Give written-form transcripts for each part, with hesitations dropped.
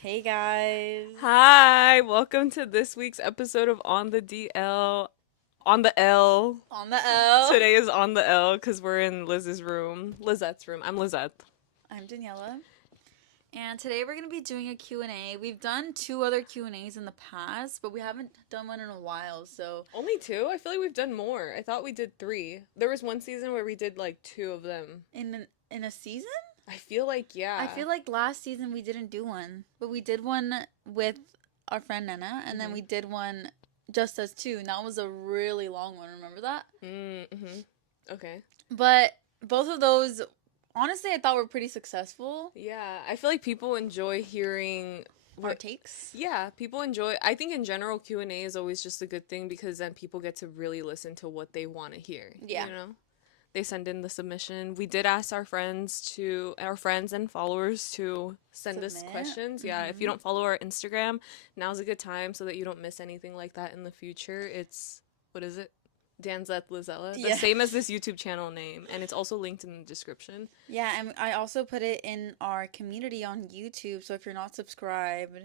Hey guys. Hi, welcome to this week's episode of On the DL. On the L. On the L. Today is on the L because we're in Liz's room. Lizette's room. I'm Lizeth. I'm Daniella. And today we're going to be doing a Q&A. We've done two other Q&As in the past, but we haven't done one in a while, so Only two? I feel like we've done more. I thought we did three. There was one season where we did like two of them. in a season? I feel like, I yeah. feel like last season we didn't do one, but we did one with our friend Nana, and then we did one just as two, and that was a really long one. Remember that? Mm-hmm. Okay. But both of those, honestly, I thought were pretty successful. Yeah, I feel like people enjoy hearing Our what. takes. Yeah, people enjoy. I think in general Q&A is always just a good thing because then people get to really listen to what they want to hear. Yeah. You know? They send in the submission. We did ask our friends and followers to send us Submit. questions. Yeah, if you don't follow our Instagram, now's a good time so that you don't miss anything like that in the future. It's what is it? Danzeth Lizella. The Yeah. same as this YouTube channel name, and it's also linked in the description. Yeah, and I also put it in our community on YouTube. So if you're not subscribed,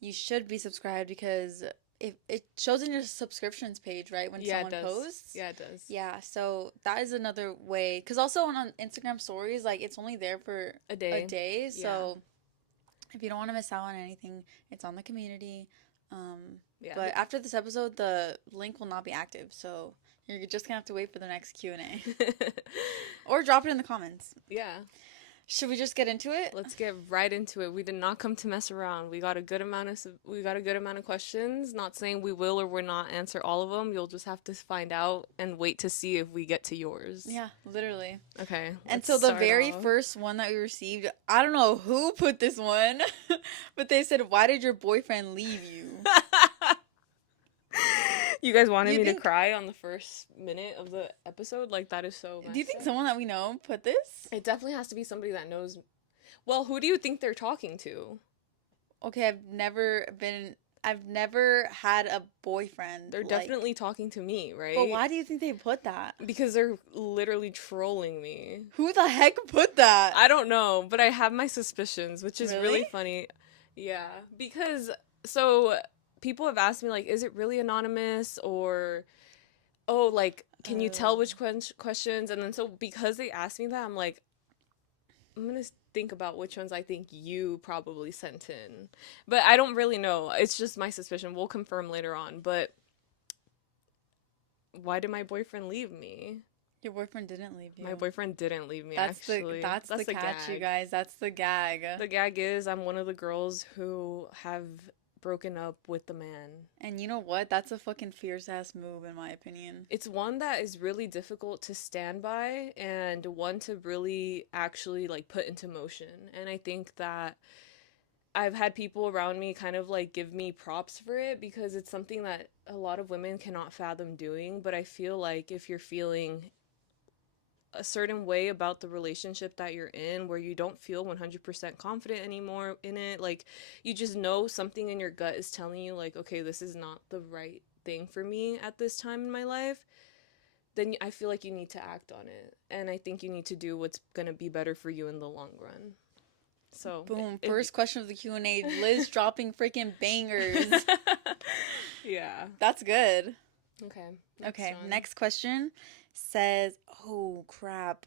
you should be subscribed because if it shows in your subscriptions page, right, when Yeah, it someone does. posts. Yeah, it does. Yeah, so that is another way. Because also on Instagram stories, like it's only there for A day. a day. Yeah. So if you don't want to miss out on anything, it's on the community. Yeah. But after this episode, the link will not be active. So you're just gonna have to wait for the next Q&A or drop it in the comments. Yeah. Should we just get into it? Let's get right into it. We did not come to mess around. We got a good amount of questions. Not saying we will or will not answer all of them. You'll just have to find out and wait to see if we get to yours. Yeah, literally. Okay. And so the very first one that we received, I don't know who put this one, but they said, "Why did your boyfriend leave you?" You guys wanted Do you me to think- cry on the first minute of the episode? Like, that is so Do you think messed up. someone that we know put this? It definitely has to be somebody that knows. Well, who do you think they're talking to? Okay, I've never had a boyfriend. They're like- definitely talking to me, right? But why do you think they put that? Because they're literally trolling me. Who the heck put that? I don't know, but I have my suspicions, which is really Really? funny. Yeah, because so people have asked me like, is it really anonymous or, oh, like, can you tell which questions? And then so because they asked me that, I'm like, I'm gonna think about which ones I think you probably sent in, but I don't really know. It's just my suspicion. We'll confirm later on. But why did my boyfriend leave me? Your boyfriend didn't leave you. My boyfriend didn't leave me. That's Actually, that's the catch, gag. you guys. That's the gag. The gag is I'm one of the girls who have broken up with the man. And you know what? That's a fucking fierce ass move, in my opinion. It's one that is really difficult to stand by and one to really actually like put into motion. And I think that I've had people around me kind of like give me props for it because it's something that a lot of women cannot fathom doing. But I feel like if you're feeling a certain way about the relationship that you're in where you don't feel 100% confident anymore in it, like you just know something in your gut is telling you like, okay, this is not the right thing for me at this time in my life, then I feel like you need to act on it, and I think you need to do what's going to be better for you in the long run. So Boom. First question of the Q&A. Liz dropping freaking bangers. Yeah. That's good. Okay. Okay. one. Next question says, oh, crap.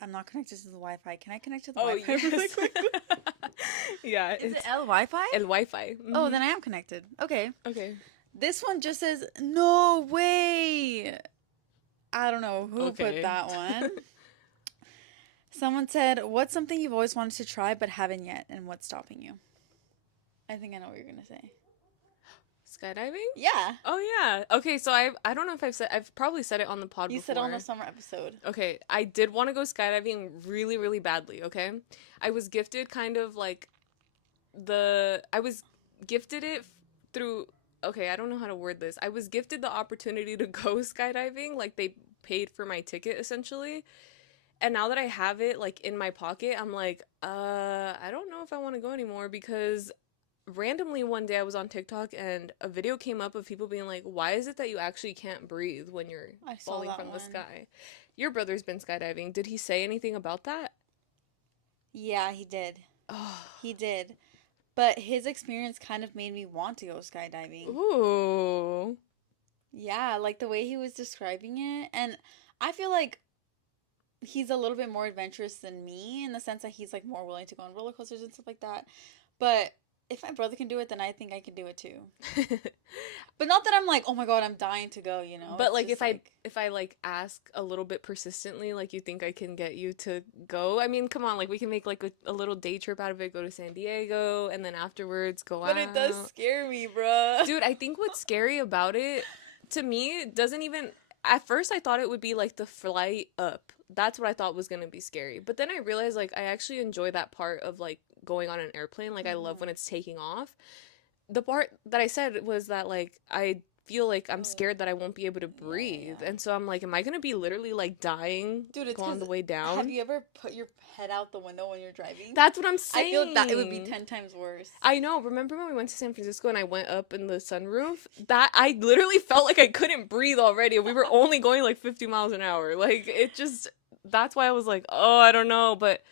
I'm not connected to the Wi-Fi. Can I connect to the Oh, Wi-Fi really yes. quick? Yeah. Is it L Wi-Fi? El Wi-Fi. Oh, then I am connected. Okay. Okay. This one just says, no way. I don't know who put Okay. that one. Someone said, what's something you've always wanted to try but haven't yet, and what's stopping you? I think I know what you're going to say. Skydiving? Yeah. Oh yeah. Okay, so I don't know if I've probably said it on the pod You before. said on the summer episode. Okay, I did want to go skydiving really, really badly, okay? I was gifted kind of like I was gifted it through, okay, I don't know how to word this. I was gifted the opportunity to go skydiving, like they paid for my ticket essentially. And now that I have it like in my pocket, I'm like, I don't know if I want to go anymore because randomly one day I was on TikTok and a video came up of people being like, why is it that you actually can't breathe when you're I saw falling that from the one. sky? Your brother's been skydiving. Did he say anything about that? Yeah, he did. Oh, He did. But his experience kind of made me want to go skydiving. Ooh. Yeah, like the way he was describing it. And I feel like he's a little bit more adventurous than me in the sense that he's like more willing to go on roller coasters and stuff like that. But if my brother can do it, then I think I can do it too. But not that I'm like, oh my God, I'm dying to go, you know? But It's like just like, if I like ask a little bit persistently, like you think I can get you to go? I mean, come on, like we can make like a little day trip out of it, go to San Diego, and then afterwards go but it does out. scare me, bruh. Dude, I think what's scary about it to me doesn't even at first I thought it would be like the flight up. That's what I thought was going to be scary. But then I realized like I actually enjoy that part of like going on an airplane. Like I love when Mhm. it's taking off. The part that I said was that like I feel like I'm Ugh. scared that I won't be able to Yeah, yeah, breathe. yeah. And so I'm like, am I going to be literally like dying Dude, it's go on because the way have down? you ever put your head out the window when you're driving? That's what I'm I feel that it would be saying. 10 times worse. I know. Remember when we went to San Francisco and I went up in the sunroof? That I literally felt like I couldn't breathe already. We were only going like 50 miles an hour. Like it just that's why I was like, "Oh, I don't know." But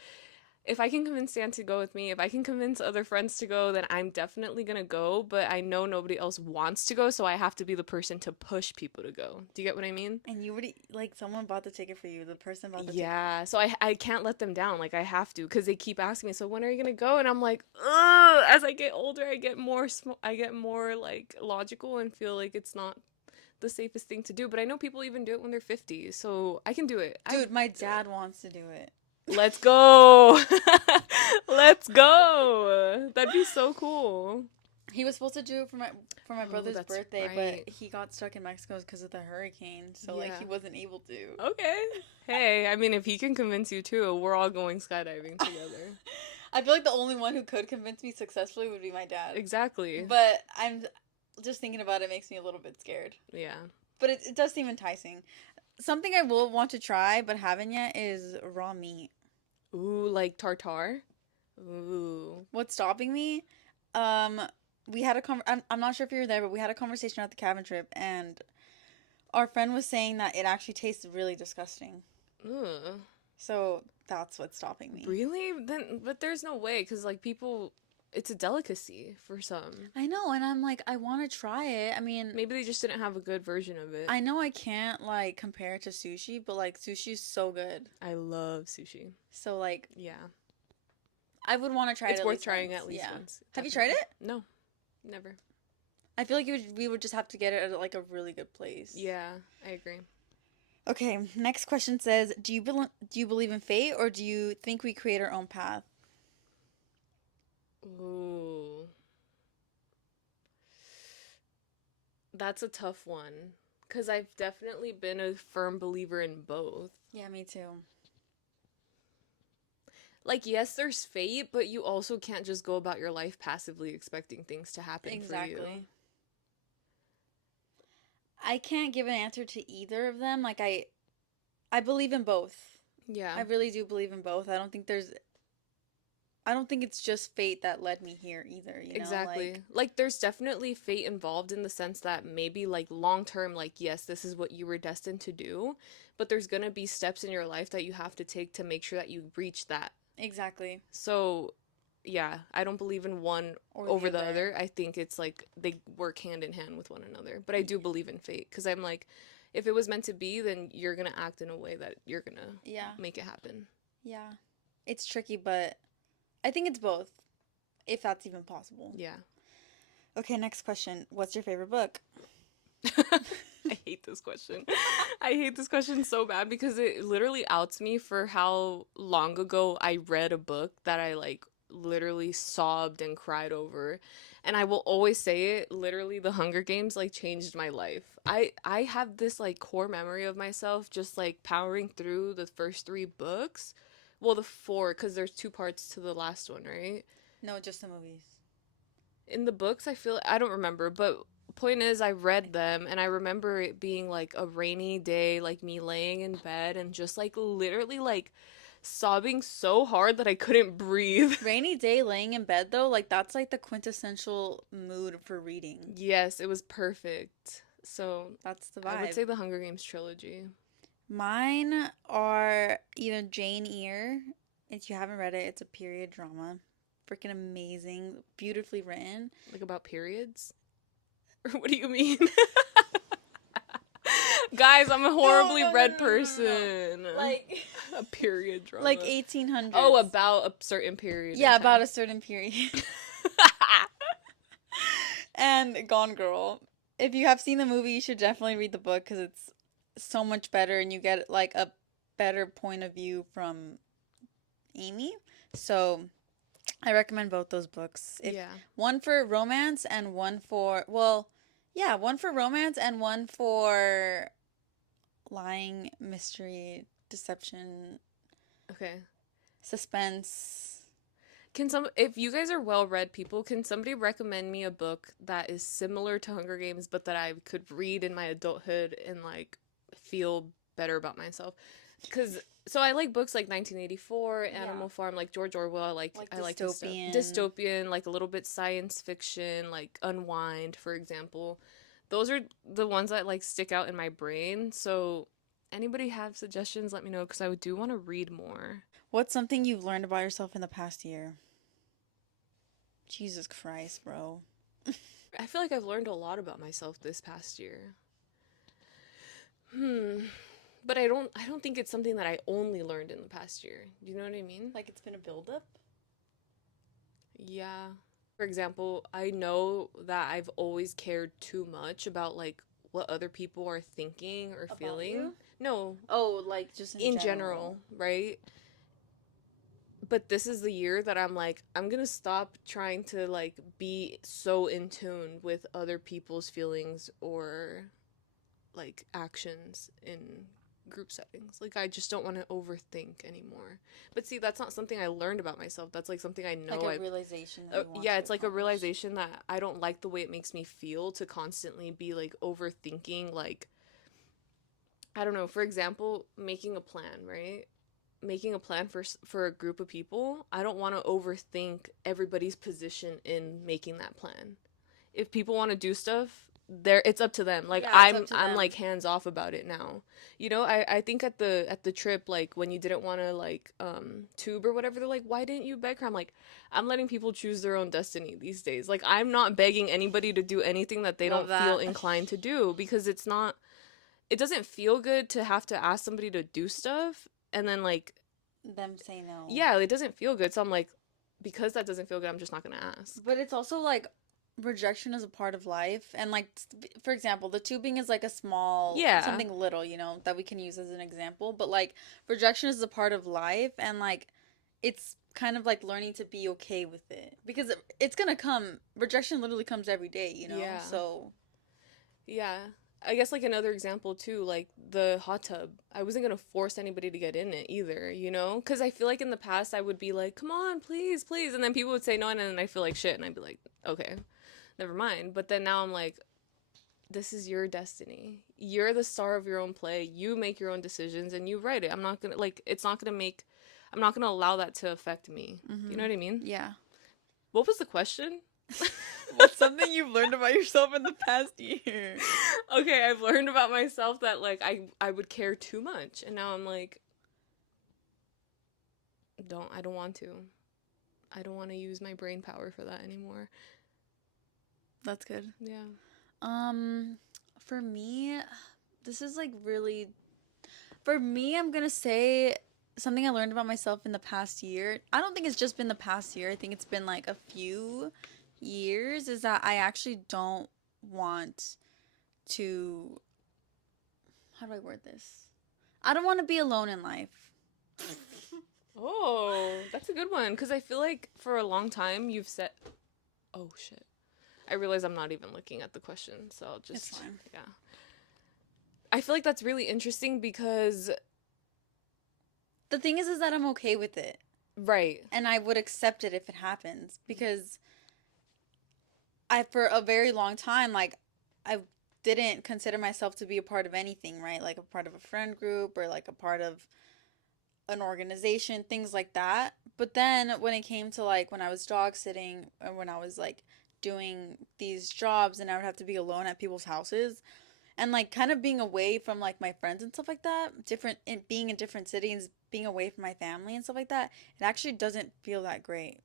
if I can convince Dan to go with me, if I can convince other friends to go, then I'm definitely going to go, but I know nobody else wants to go, so I have to be the person to push people to go. Do you get what I mean? And you already, like, someone bought the ticket for you. The person bought the ticket. Yeah, so I can't let them down. Like I have to because they keep asking me. So when are you gonna go? And I'm like, ugh. As I get older, I get more I get more like logical and feel like it's not the safest thing to do. But I know people even do it when they're 50, so I can do it. I Dude, my do it. dad wants to do it. Let's go. Let's go. That'd be so cool. He was supposed to do it for my Oh, brother's that's birthday, but right. he got stuck in Mexico because of the hurricane. So like Yeah. he wasn't able to. Okay. Hey, I mean, if he can convince you too, we're all going skydiving together. I feel like the only one who could convince me successfully would be my dad. Exactly. But I'm just thinking about it makes me a little bit scared. Yeah. But it does seem enticing. Something I will want to try but haven't yet is raw meat. Ooh, like tartar. Ooh. What's stopping me? Um, we had a I'm not sure if you were there, but we had a conversation at the cabin trip, and our friend was saying that it actually tastes really disgusting. Ugh. So that's what's stopping me. Really? Then, but there's no way, because, like, people, it's a delicacy for some. I know, and I'm like, I want to try it. I mean, Maybe they just didn't have a good version of it. I know I can't like compare it to sushi, but like sushi's so good. I love sushi. So like, Yeah. I would want to try it It's at worth least trying once. at least Yeah. once. Have you tried Definitely. it? No, never. I feel like we would just have to get it at like a really good place. Yeah, I agree. Okay, next question says, do you believe in fate or do you think we create our own path? Ooh. That's a tough one. Because I've definitely been a firm believer in both. Yeah, me too. Like, yes, there's fate, but you also can't just go about your life passively expecting things to happen for you. Exactly. I can't give an answer to either of them. Like I believe in both. Yeah, I really do believe in both. I don't think it's just fate that led me here either, you know? exactly. Like, there's definitely fate involved in the sense that maybe, like, long term, like, yes, this is what you were destined to do, but there's gonna be steps in your life that you have to take to make sure that you reach that. Exactly. So, yeah, I don't believe in one Or the over the other. other. I think it's like they work hand in hand with one another. But I do believe in fate because I'm like, if it was meant to be, then you're gonna act in a way that you're gonna Yeah. make it happen. Yeah. It's tricky, but I think it's both, if that's even possible. Yeah. Okay, next question. What's your favorite book? I hate this question. I hate this question so bad because it literally outs me for how long ago I read a book that I like literally sobbed and cried over. And I will always say it, literally The Hunger Games like changed my life. I have this like core memory of myself just like powering through the first 3 books. Well, the 4 cuz there's 2 parts to the last one, right? No, just the movies. In the books I feel I don't remember, but point is I read them and I remember it being like a rainy day, like me laying in bed and just like literally like sobbing so hard that I couldn't breathe. Rainy day laying in bed though, like that's like the quintessential mood for reading. Yes, it was perfect. So That's the I would vibe. say the Hunger Games trilogy. Mine are either Jane Eyre. If you haven't read it, it's a period drama. freaking amazing, beautifully written. Like about periods? Or what do you mean? Guys, I'm a No, horribly no, no, read no, no, no, no, no. person. Like, A period like drama. Oh, 1800s. about a certain period in Yeah, about time. a certain period. And Gone Girl. If you have seen the movie, you should definitely read the book because it's so much better and you get like a better point of view from Amy. So I recommend both those books. If Yeah. one for romance and one for well, yeah, one for romance and one for lying, mystery, deception, Okay. suspense. If you guys are well-read people, can somebody recommend me a book that is similar to Hunger Games but that I could read in my adulthood and like feel better about myself? Cuz so I like books like 1984, Yeah. Animal Farm, like George Orwell. Like I like his stuff. dystopian. Dystopian, like a little bit science fiction, like Unwind, for example. Those are the ones that like stick out in my brain. So anybody have suggestions, let me know cuz I do want to read more. What's something you've learned about yourself in the past year? Jesus Christ, bro. I feel like I've learned a lot about myself this past year. Hmm. But I don't think it's something that I only learned in the past year. Do you know what I mean? Like it's been a buildup? Yeah. For example, I know that I've always cared too much about like what other people are thinking or About feeling. you? No, Oh, like just in in general. general, right? But this is the year that I'm like, I'm gonna stop trying to like be so in tune with other people's feelings or like actions in group settings. Like I just don't want to overthink anymore. But see, that's not something I learned about myself. That's like something I Like know a I realization that you want yeah, to it's like a accomplish. realization that I don't like the way it makes me feel to constantly be like overthinking like I don't know, for example, making a plan, right? Making a plan for a group of people, I don't want to overthink everybody's position in making that plan. If people want to do stuff, there it's up to them. Like Yeah, it's up I'm to I'm them. like hands off about it now. I think at the trip, like when you didn't want to like tube or whatever, they're like, why didn't you beg her? I'm like, I'm letting people choose their own destiny these days. Like I'm not begging anybody to do anything that they Love don't feel that. inclined to do because it doesn't feel good to have to ask somebody to do stuff and then like Them say no. yeah, it doesn't feel good. So I'm like, because that doesn't feel good, I'm just not gonna ask. But it's also like rejection is a part of life. And like, for example, the tubing is like a small, Yeah, something little, that we can use as an example. But like, rejection is a part of life. And like, it's kind of like learning to be okay with it because it's gonna come. Rejection literally comes every day. yeah, So yeah. I guess like another example too, like the hot tub. I wasn't gonna force anybody to get in it either, you know? Because I feel like in the past I would be like, come on, please, please. And then people would say no, and then I feel like shit, and I'd be like, okay, never mind. But then now I'm like, this is your destiny. You're the star of your own play. You make your own decisions and you write it. I'm not gonna, like, it's not gonna make, I'm not gonna allow that to affect me. You know mm-hmm. what I mean? Yeah. What was the question? What's something you've learned about yourself in the past year? Okay, I've learned about myself that like I would care too much, and now I'm like, I don't want to. I don't want to use my brain power for that anymore. That's good. Yeah. Um, for me, this is like really. For me, I'm gonna say something I learned about myself in the past year. I don't think it's just been the past year. I think it's been like a few years. Is that I actually don't want to. How do I word this? I don't want to be alone in life. Oh, that's a good one because I feel like for a long time you've said, oh shit. I realize I'm not even looking at the question, so I'll It's just fine. yeah. I feel like that's really interesting because The thing is that I'm okay with it, right. and I would accept it if it happens because I for a very long time like I didn't consider myself to be a part of anything, right? Like a part of a friend group or like a part of an organization, things like that. But then when it came to like when I was dog sitting and when I was like doing these jobs and I would have to be alone at people's houses and like kind of being away from like my friends and stuff like that, different in being in different cities, being away from my family and stuff like that, it actually doesn't feel that great.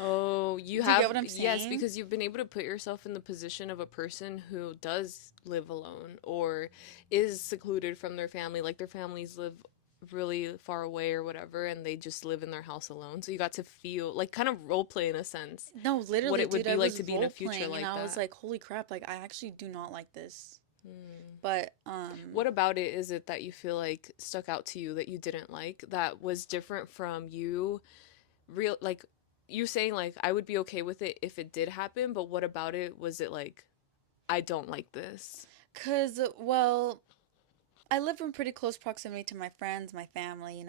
Oh, you Do you get have, what I'm yes, saying? because you've been able to put yourself in the position of a person who does live alone or is secluded from their family, like their families live really far away or whatever, and they just live in their house alone. So you got to feel, like, kind of role play in a sense, No, what literally, it would dude, be I like was to be in a role future playing and like I was that. like, holy crap, like I actually do not like this. Hmm. But What about it is it that you feel like stuck out to you that you didn't like, that was different from you real like you saying like I would be okay with it if it did happen, but what about it was it like I don't like this? 'cause well, I live in pretty close proximity to my friends, my family,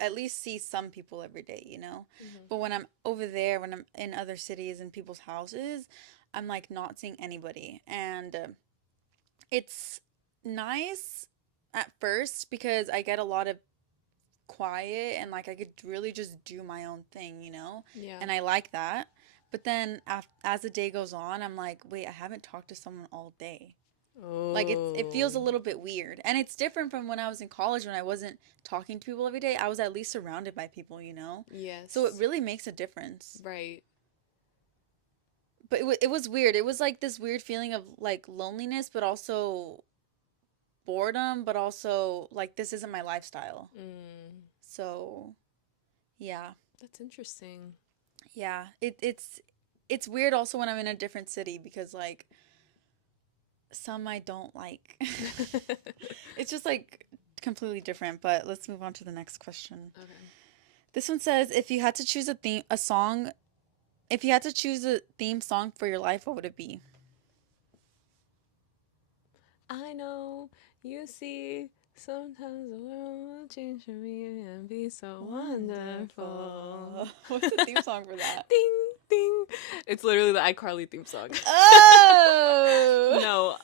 at least see some people every day, you know? Hmm. But when I'm over there, when I'm in other cities and people's houses, I'm like not seeing anybody. And it's nice at first because I get a lot of quiet and like I could really just do my own thing, you know? Yeah. And I like that. But then as the day goes on, I'm like, wait, I haven't talked to someone all day. Like it feels Oh. a little bit weird. And it's different from when I was in college when I wasn't talking to people every day. I was at least surrounded by people, you know? So it Yes. really makes a difference. Right. But it was weird. It was like this weird feeling of like loneliness, but also boredom, but also like this isn't my lifestyle. Mm. So, yeah. That's interesting. Yeah. It's weird also when I'm in a different city because like some I don't like. It's just like completely different, but let's move on to the next question. Okay. This one says if you had to choose a song, if you had to choose a theme song for your life, what would it be? I know, you see, sometimes the world will change for me and be so wonderful. Wonderful. What's the theme song for that? Ding, ding. It's literally the iCarly theme song. Oh! No,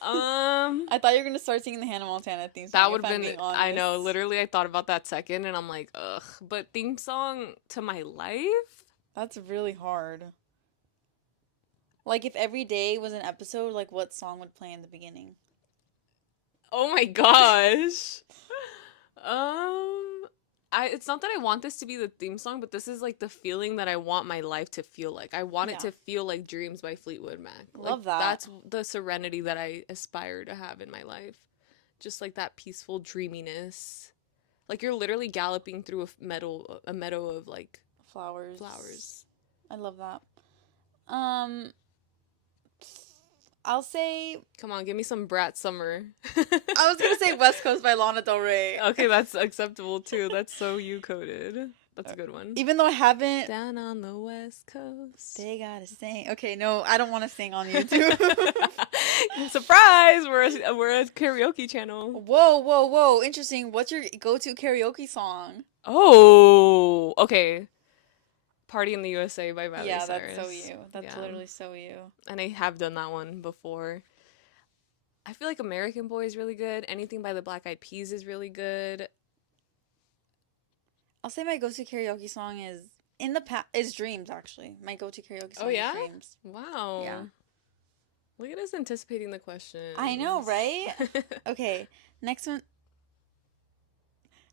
I thought you were gonna start singing the Hannah Montana theme that song, would if have I'm been, being I know, honest. literally, I thought about that second and I'm like, ugh. But theme song to my life? That's really hard. Like if every day was an episode, like what song would play in the beginning? Oh my gosh. Um, it's not that I want this to be the theme song, but this is like the feeling that I want my life to feel like. I want it Yeah. to feel like Dreams by Fleetwood Mac. Like Love that. that's the serenity that I aspire to have in my life. Just like that peaceful dreaminess. Like you're literally galloping through a meadow of like Flowers. flowers. I love that. Um, I'll say Come on, give me some Brat Summer. I was gonna say West Coast by Lana Del Rey. Okay, that's acceptable too. That's so you coded. That's a good one. Even though I haven't, Down on the West Coast. they gotta sing. Okay, no, I don't want to sing on YouTube. Surprise! We're a karaoke channel. Whoa, whoa, whoa! Interesting. What's your go-to karaoke song? Oh, okay. Party in the USA by Miley Yeah, that's so Cyrus. you. That's Yeah, literally so you. and I have done that one before. I feel like American Boy is really good. Anything by the Black Eyed Peas is really good. I'll say my go-to karaoke song is in the past is Dreams. Actually, my go-to karaoke Oh song is yeah? Dreams. Yeah, Wow. Look at us anticipating the I know, questions. right? Okay, next one.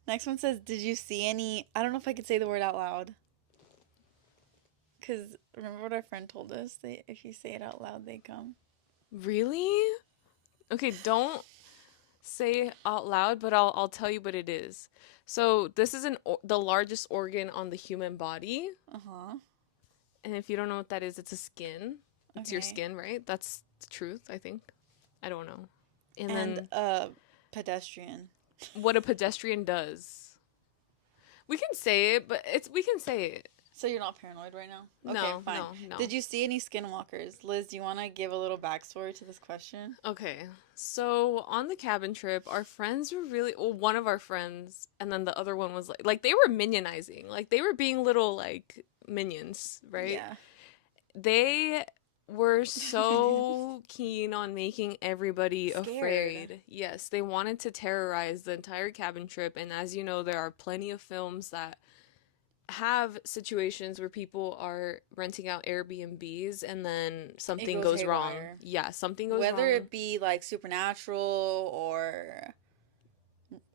Next one says, "Did you see any?" I don't know if I could say the word out loud. Cause remember what our friend told us? They if you say it out loud, they come. Really? Okay, don't say out loud, but I'll tell you what it is. So this is the largest organ on the human body, Uh huh. and if you don't know what that is, it's a skin. It's your Okay. skin, right? That's the truth, I think. I don't know. And And then pedestrian. what a pedestrian does. We can say it, but we can say it. So you're not paranoid right now? Okay, No, fine. no, no. Did you see any skinwalkers? Liz, do you want to give a little backstory to this question? Okay. So on the cabin trip, our friends were really well, one of our friends and then the other one was like they were minionizing. Like they were being little like minions, right? Yeah. They were so keen on making everybody Scared. afraid. Yes, they wanted to terrorize the entire cabin trip. And as you know, there are plenty of films that have situations where people are renting out Airbnbs and then It something goes goes wrong. haywire. Yeah, something goes Whether wrong. it be like supernatural or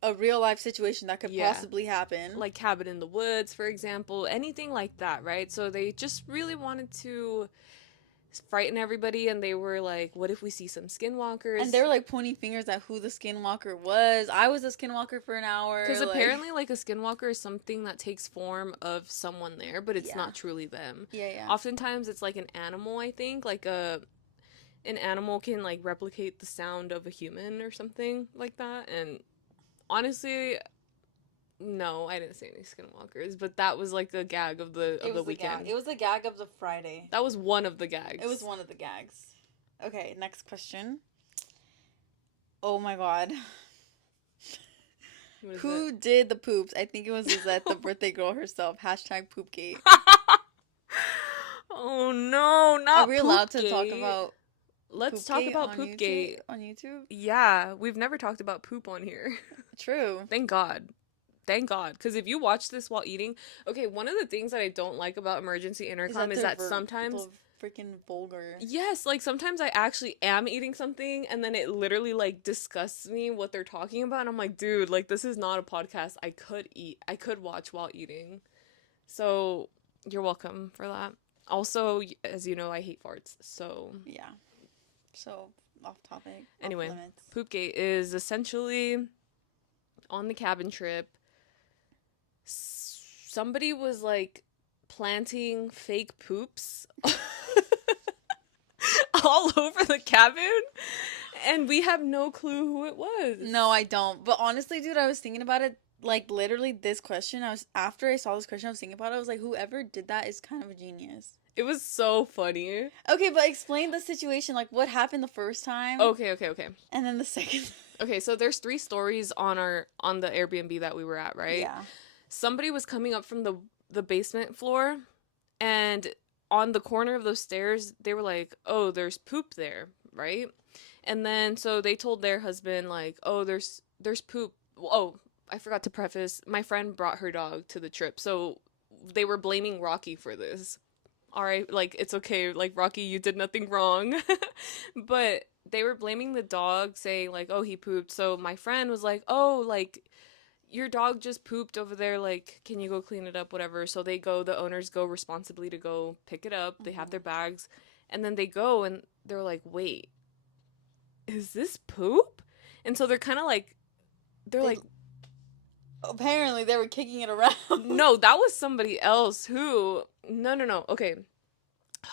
a real life situation that could Yeah. possibly happen. Like Cabin in the Woods, for example, anything like that, right? So they just really wanted to frighten everybody, and they were like, what if we see some And skinwalkers? they were like pointing fingers at who the skinwalker was. I was a skinwalker for an hour. Because Like, apparently, like, a skinwalker is something that takes form of someone there, but it's yeah. not truly them. Yeah, yeah. Oftentimes, it's like an animal, I think. Like, an animal can, like, replicate the sound of a human or something like that. And honestly, no, I didn't see any skinwalkers, but that was, like, a gag of It the was the weekend. gag. It was the gag of the Friday. That was one of the gags. It was one of the gags. Okay, next question. Oh my god. Who did the poops? I think it was Lizeth, the birthday girl herself. Hashtag poopgate. Oh no, Are not we allowed to talk Poopgate. about Let's talk Poopgate about on Poopgate. On YouTube? Yeah, we've never talked about poop on here. True. Thank God. Thank God. Because if you watch this while eating, okay, one of the things that I don't like about emergency intercom is that sometimes freaking vulgar. yes, like sometimes I actually am eating something and then it literally like disgusts me what they're talking about. And I'm like, dude, like this is not a podcast. I could eat. I could watch while eating. So you're welcome for that. Also, as you know, I hate farts. So yeah. So off topic. Anyway, off limits. Poopgate is essentially on the cabin trip. Somebody was like planting fake poops all over the cabin, and we have no clue who it was. No, I don't. But honestly, dude, I was thinking about it. Like literally, this question. After I saw this question, I was thinking about it. I was like, whoever did that is kind of a genius. It was so funny. Okay, but explain the situation. Like, what happened the first time? Okay. And then the second. Okay, so there's 3 stories on the Airbnb that we were at, right? Yeah. Somebody was coming up from the basement floor, and on the corner of those stairs, they were like, "Oh, there's poop there," right? And then so they told their husband like, "Oh, there's poop." Oh, I forgot to preface. My friend brought her dog to the trip, so they were blaming Rocky for this. All right, like it's okay, like Rocky, you did nothing wrong. But they were blaming the dog, saying like, "Oh, he pooped." So my friend was like, "Oh, like your dog just pooped over there, like can you go clean it up, whatever." So the owners go responsibly to go pick it up. They have their bags, and then they go and they're like, "Wait, is this poop?" And so they're kind of like like apparently they were kicking it around. no, that was somebody else who no. Okay.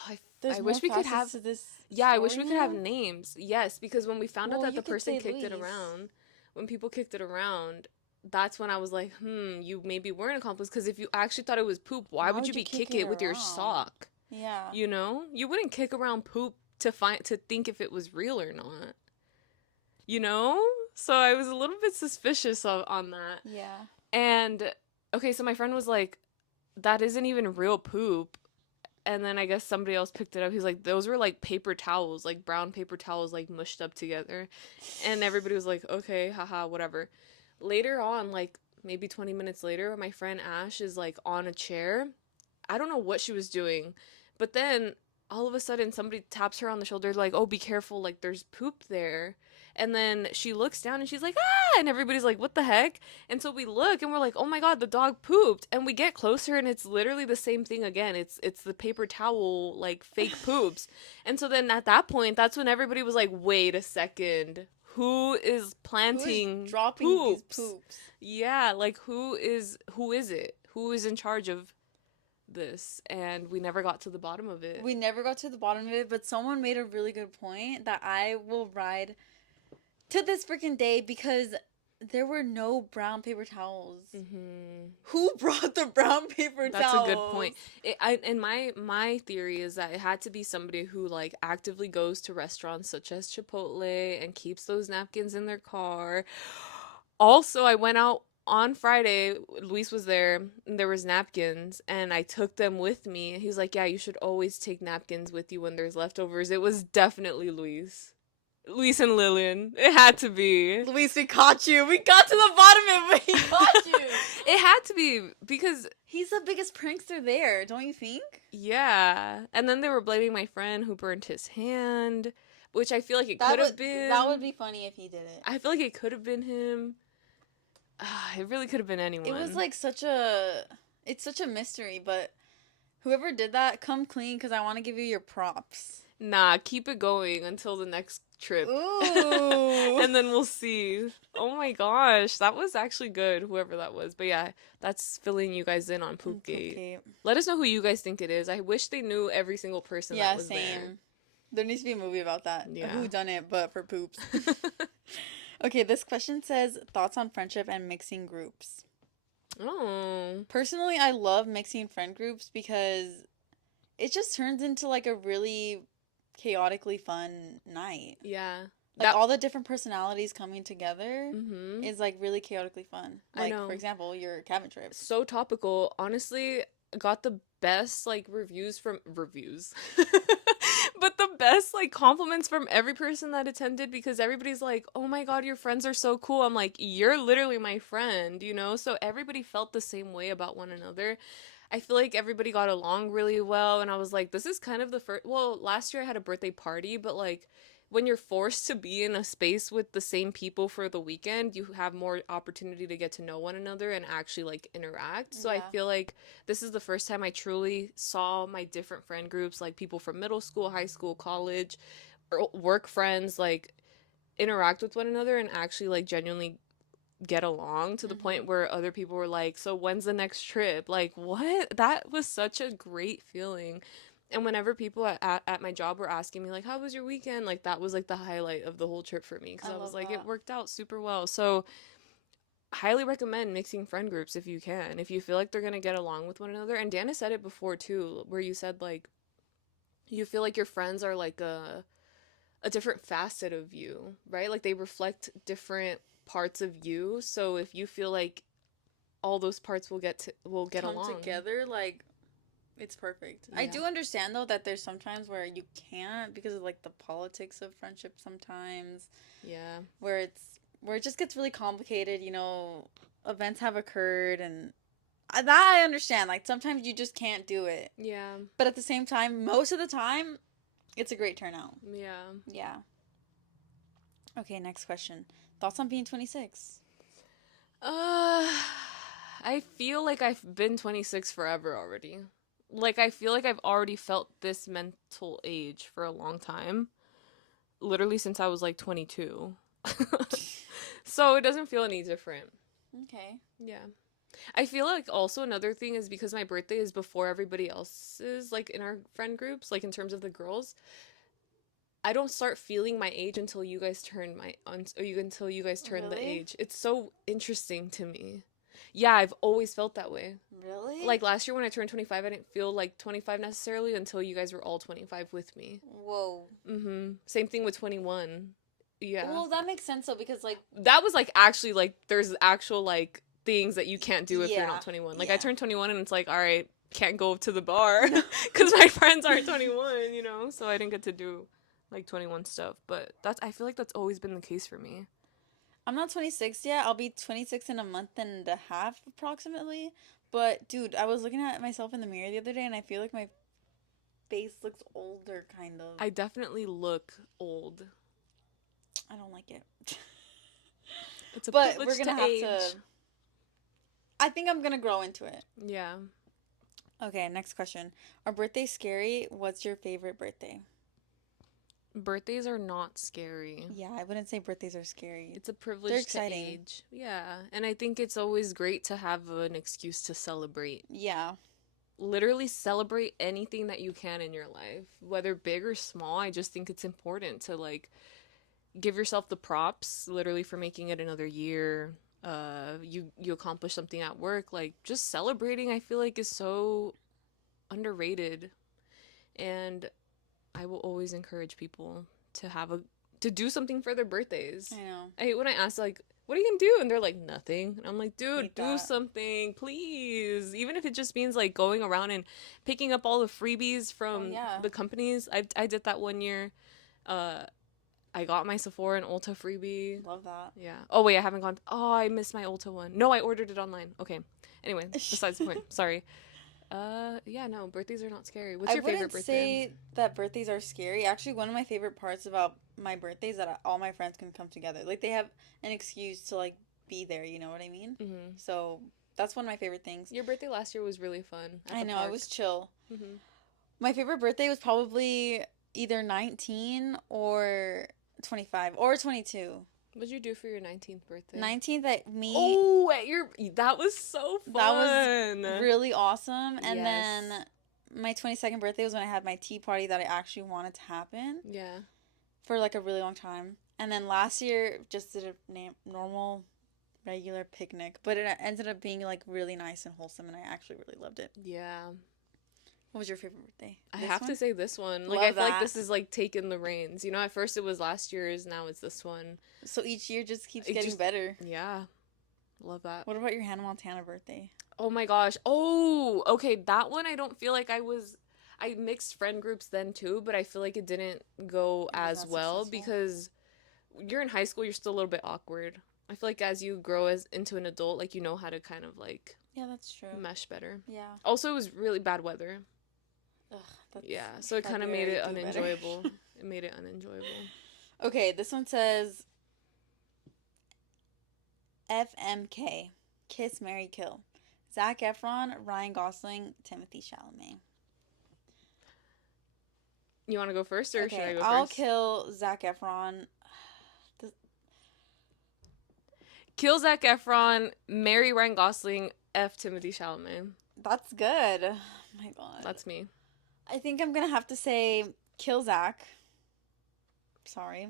I wish we could have this. Yeah, I wish we could have names. Yes, because when we found out that the person kicked it around, when people kicked it around, that's when I was like, you maybe weren't an accomplice, because if you actually thought it was poop, why would you be kicking it with your sock? Yeah. You know? You wouldn't kick around poop to think if it was real or not. You know? So I was a little bit suspicious on that. Yeah. And okay, so my friend was like, that isn't even real poop. And then I guess somebody else picked it up. He's like, those were like paper towels, like brown paper towels, like mushed up together. And everybody was like, okay, haha, whatever. Later on, like maybe 20 minutes later, my friend Ash is like on a chair. I don't know what she was doing, but then all of a sudden somebody taps her on the shoulder like, oh, be careful, like there's poop there. And then she looks down and she's like, ah, and everybody's like, what the heck? And so we look and we're like, oh my god, the dog pooped. And we get closer and it's literally the same thing again. It's the paper towel, like fake poops. And so then at that point, that's when everybody was like, wait a second, who is planting dropping poops? These poops? Yeah, like who is it? Who is in charge of this? And we never got to the bottom of it. We never got to the bottom of it, but someone made a really good point that I will ride to this freaking day, because there were no brown paper towels. Mm-hmm. Who brought the brown paper towels? That's a good point. And my theory is that it had to be somebody who like actively goes to restaurants such as Chipotle and keeps those napkins in their car. Also, I went out on Friday. Luis was there, and there was napkins, and I took them with me. He was like, yeah, you should always take napkins with you when there's leftovers. It was definitely Luis and Lillian. It had to be. Luis, we caught you. We got to the bottom of it, but he caught you. It had to be, because he's the biggest prankster there, don't you think? Yeah. And then they were blaming my friend who burned his hand, which I feel like it could have been. That would be funny if he did it. I feel like it could have been him. It really could have been It was anyone. like it's such a mystery, but whoever did that, come clean because I want to give you your props. Nah, keep it going until the next trip. Ooh. And then we'll see. Oh my gosh, that was actually good, whoever that was. But yeah, that's filling you guys in on Poopgate. Poopgate. Let us know who you guys think it is. I wish they knew every single person that Yeah, was there. same. There needs to be a movie about that. A Yeah. who done it, but for poops. Okay, this question says thoughts on friendship and mixing groups. Oh, Personally, I love mixing friend groups because it just turns into like a really chaotically fun night. yeah. Like That, all the different personalities coming together mm-hmm. is like really chaotically fun. I Like for know. example, your cabin trip. So topical. Honestly, got the best like reviews. But the best like compliments from every person that attended because everybody's like, "Oh my god, your friends are so cool." I'm like, "You're literally my friend," you know? So everybody felt the same way about one another. I feel like everybody got along really well and I was like, this is kind of the first last year I had a birthday party, but like when you're forced to be in a space with the same people for the weekend, you have more opportunity to get to know one another and actually like interact. So I Yeah. feel like this is the first time I truly saw my different friend groups, like people from middle school, high school, college, or work friends, like interact with one another and actually like genuinely get along to the Mhm. point where other people were like, "So when's the next trip?" Like, what? That was such a great feeling. And whenever people at my job were asking me like, "How was your weekend?" Like that was like the highlight of the whole trip for me because I I was love like, it that. worked out super well. So, highly recommend mixing friend groups if you can. If you feel like they're going to get along with one another. And Dana said it before too, where you said like you feel like your friends are like a different facet of you, right? Like they reflect different parts of you. So if you feel like all those parts will get Come along. together like it's perfect. I Yeah. do understand though that there's sometimes where you can't because of like the politics of friendship sometimes Yeah. where it just gets really complicated, events have occurred and that I understand. Like sometimes you just can't do it. Yeah. But at the same time, most of the time, it's a great turnout. Yeah. Yeah. Okay, next question. Thoughts on being 26? Uh I feel like I've been 26 forever already. Like I feel like I've already felt this mental age for a long time. Literally since I was like 22. So it doesn't feel any different. Okay. Yeah. I feel like also another thing is because my birthday is before everybody else's, like in our friend groups, like in terms of the girls, I don't start feeling my age until you guys turn until you guys turn the Really? age. It's so interesting to me. Yeah, I've always felt that way. Really? Like last year when I turned 25, I didn't feel like 25 necessarily until you guys were all 25 with me. Whoa. Same thing with 21. Yeah. Well, that makes sense though because like That was like actually like there's actual like things that you can't do if you're yeah, not 21. Like I yeah. turned 21 and it's like, all right, can't go to the bar No. because my friends aren't 21, you know? So I didn't get to do like 21 stuff. But I feel like that's always been the case for me. I'm not 26 yet. I'll be 26 in a month and a half approximately. But dude, I was looking at myself in the mirror the other day and I feel like my face looks older kind of. I definitely look old. I don't like it. It's a But we're privilege going to to have to age. I think I'm going to grow into it. Yeah. Okay, next question. Are birthdays scary? What's your favorite birthday? Birthdays are not scary. Yeah, I wouldn't say birthdays are scary. It's a They're privilege to exciting. age. Yeah. And I think it's always great to have an excuse to celebrate. Yeah. Literally celebrate anything that you can in your life, whether big or small. I just think it's important to like give yourself the props literally for making it another year. You accomplish something at work, like just celebrating I feel like is so underrated. And I will always encourage people to have a to do something for their birthdays. I know. I hate when I ask like, "What are you gonna do?" And they're like, "Nothing." And I'm like, "Dude, Hate do that. something, please." Even if it just means like going around and picking up all the freebies Oh from yeah. the companies. I did that one year. Uh, I got my Sephora and Ulta freebie. Love that. Yeah. Oh wait, I haven't gone. Oh, I missed my Ulta one. No, I ordered it online. Okay. Anyway, besides the point. Sorry. Yeah, no, birthdays are not scary. What's I your favorite wouldn't birthday? say that birthdays are scary. Actually, one of my favorite parts about my birthdays is that all my friends can come together. Like they have an excuse to like be there, you know what I mean? Hmm. So that's one of my favorite things. Your birthday last year was really fun at I the know, it park. was chill. Hmm. My favorite birthday was probably either 19 or 25 or 22. What'd you do for your 19th birthday? 19th at me, Oh, at your that was so that was fun. really awesome. And then Yes. my 22nd birthday was when I had my tea party that I actually wanted to happen Yeah. for like a really long time. And then last year just did a normal regular picnic, but it ended up being like really nice and wholesome and I actually really loved it. Yeah. What was your favorite birthday? I This have to one? say this one. Like I Love feel like that. this is like taking the reins. You know, at first it was last year's, now it's this one. So each year just keeps It getting just better. yeah. Love that. What about your Hannah Montana birthday? Oh my gosh. Oh, okay. That one I don't feel like I mixed friend groups then too, but I feel like it didn't go It was as not well successful. because you're in high school, you're still a little bit awkward. I feel like as you grow as into an adult, like you know how to kind of like Yeah, that's true. mesh better. Yeah. Also, it was really bad weather. Ugh, that's Yeah, so it kind of made February. it Do better. unenjoyable. It made it unenjoyable. Okay, this one says FMK. Kiss, Mary, Kill. Zac Efron, Ryan Gosling, Timothy Chalamet. You want to go first or should Okay, I go I'll first? kill Zac Efron. Kill Zac Efron, marry Ryan Gosling, F Timothy Chalamet. That's good. Oh my god. That's me. I think I'm gonna have to say kill Zac. Sorry.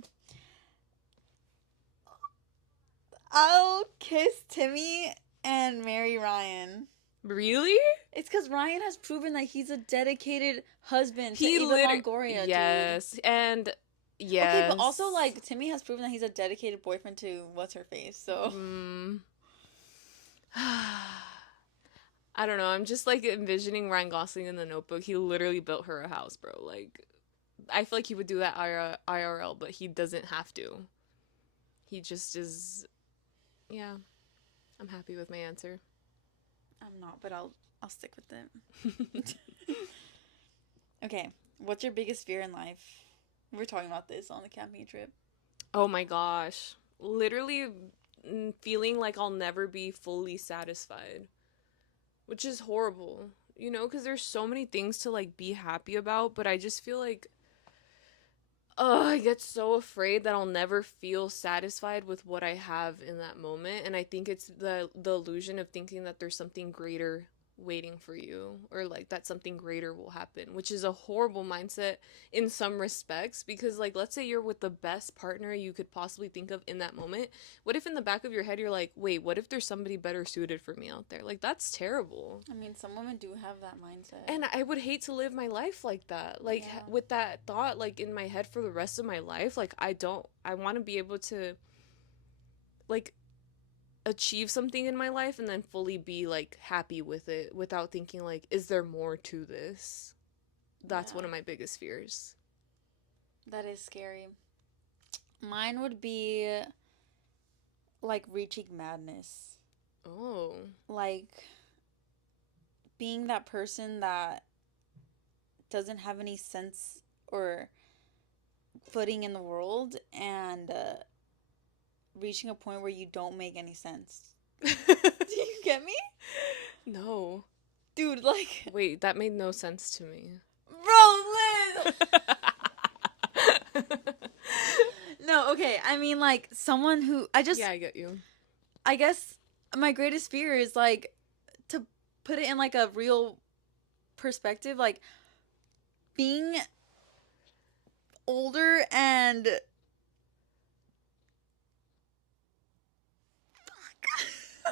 I'll kiss Timmy and marry Ryan. Really? It's because Ryan has proven that he's a dedicated husband to He Ava literally. Longoria, dude. Yes. And Okay, but also, yes. like, Timmy has proven that he's a dedicated boyfriend to what's her face, so. Mm. I don't know. I'm just like envisioning Ryan Gosling in the notebook. He literally built her a house, bro. Like, I feel like he would do that IRL, but he doesn't have to. He just is. Yeah. I'm happy with my answer. I'm not, but I'll stick with it. Okay, what's your biggest fear in life? We were talking about this on the camping trip. Oh my gosh. Literally feeling like I'll never be fully satisfied, which is horrible. You know, because there's so many things to like be happy about, but I just feel like I get so afraid that I'll never feel satisfied with what I have in that moment, and I think it's the illusion of thinking that there's something greater waiting for you or like that something greater will happen, which is a horrible mindset in some respects because like let's say you're with the best partner you could possibly think of in that moment. What if in the back of your head you're like, "Wait, what if there's somebody better suited for me out there?" Like that's terrible. I mean, some women do have that mindset. And I would hate to live my life like that. Like Yeah. with that thought like in my head for the rest of my life. Like I want to be able to like achieve something in my life and then fully be like happy with it without thinking like is there more to this? That's Yeah. one of my biggest fears. That is scary. Mine would be like reaching madness. Oh. Like being that person that doesn't have any sense or footing in the world and reaching a point where you don't make any sense. Do you get me? No. Dude, like, Wait, that made no sense to me. bro, Liz! No, okay. I mean, like, someone who, Yeah, I get you. I guess my greatest fear is, like, to put it in, like, a real perspective, like, being older and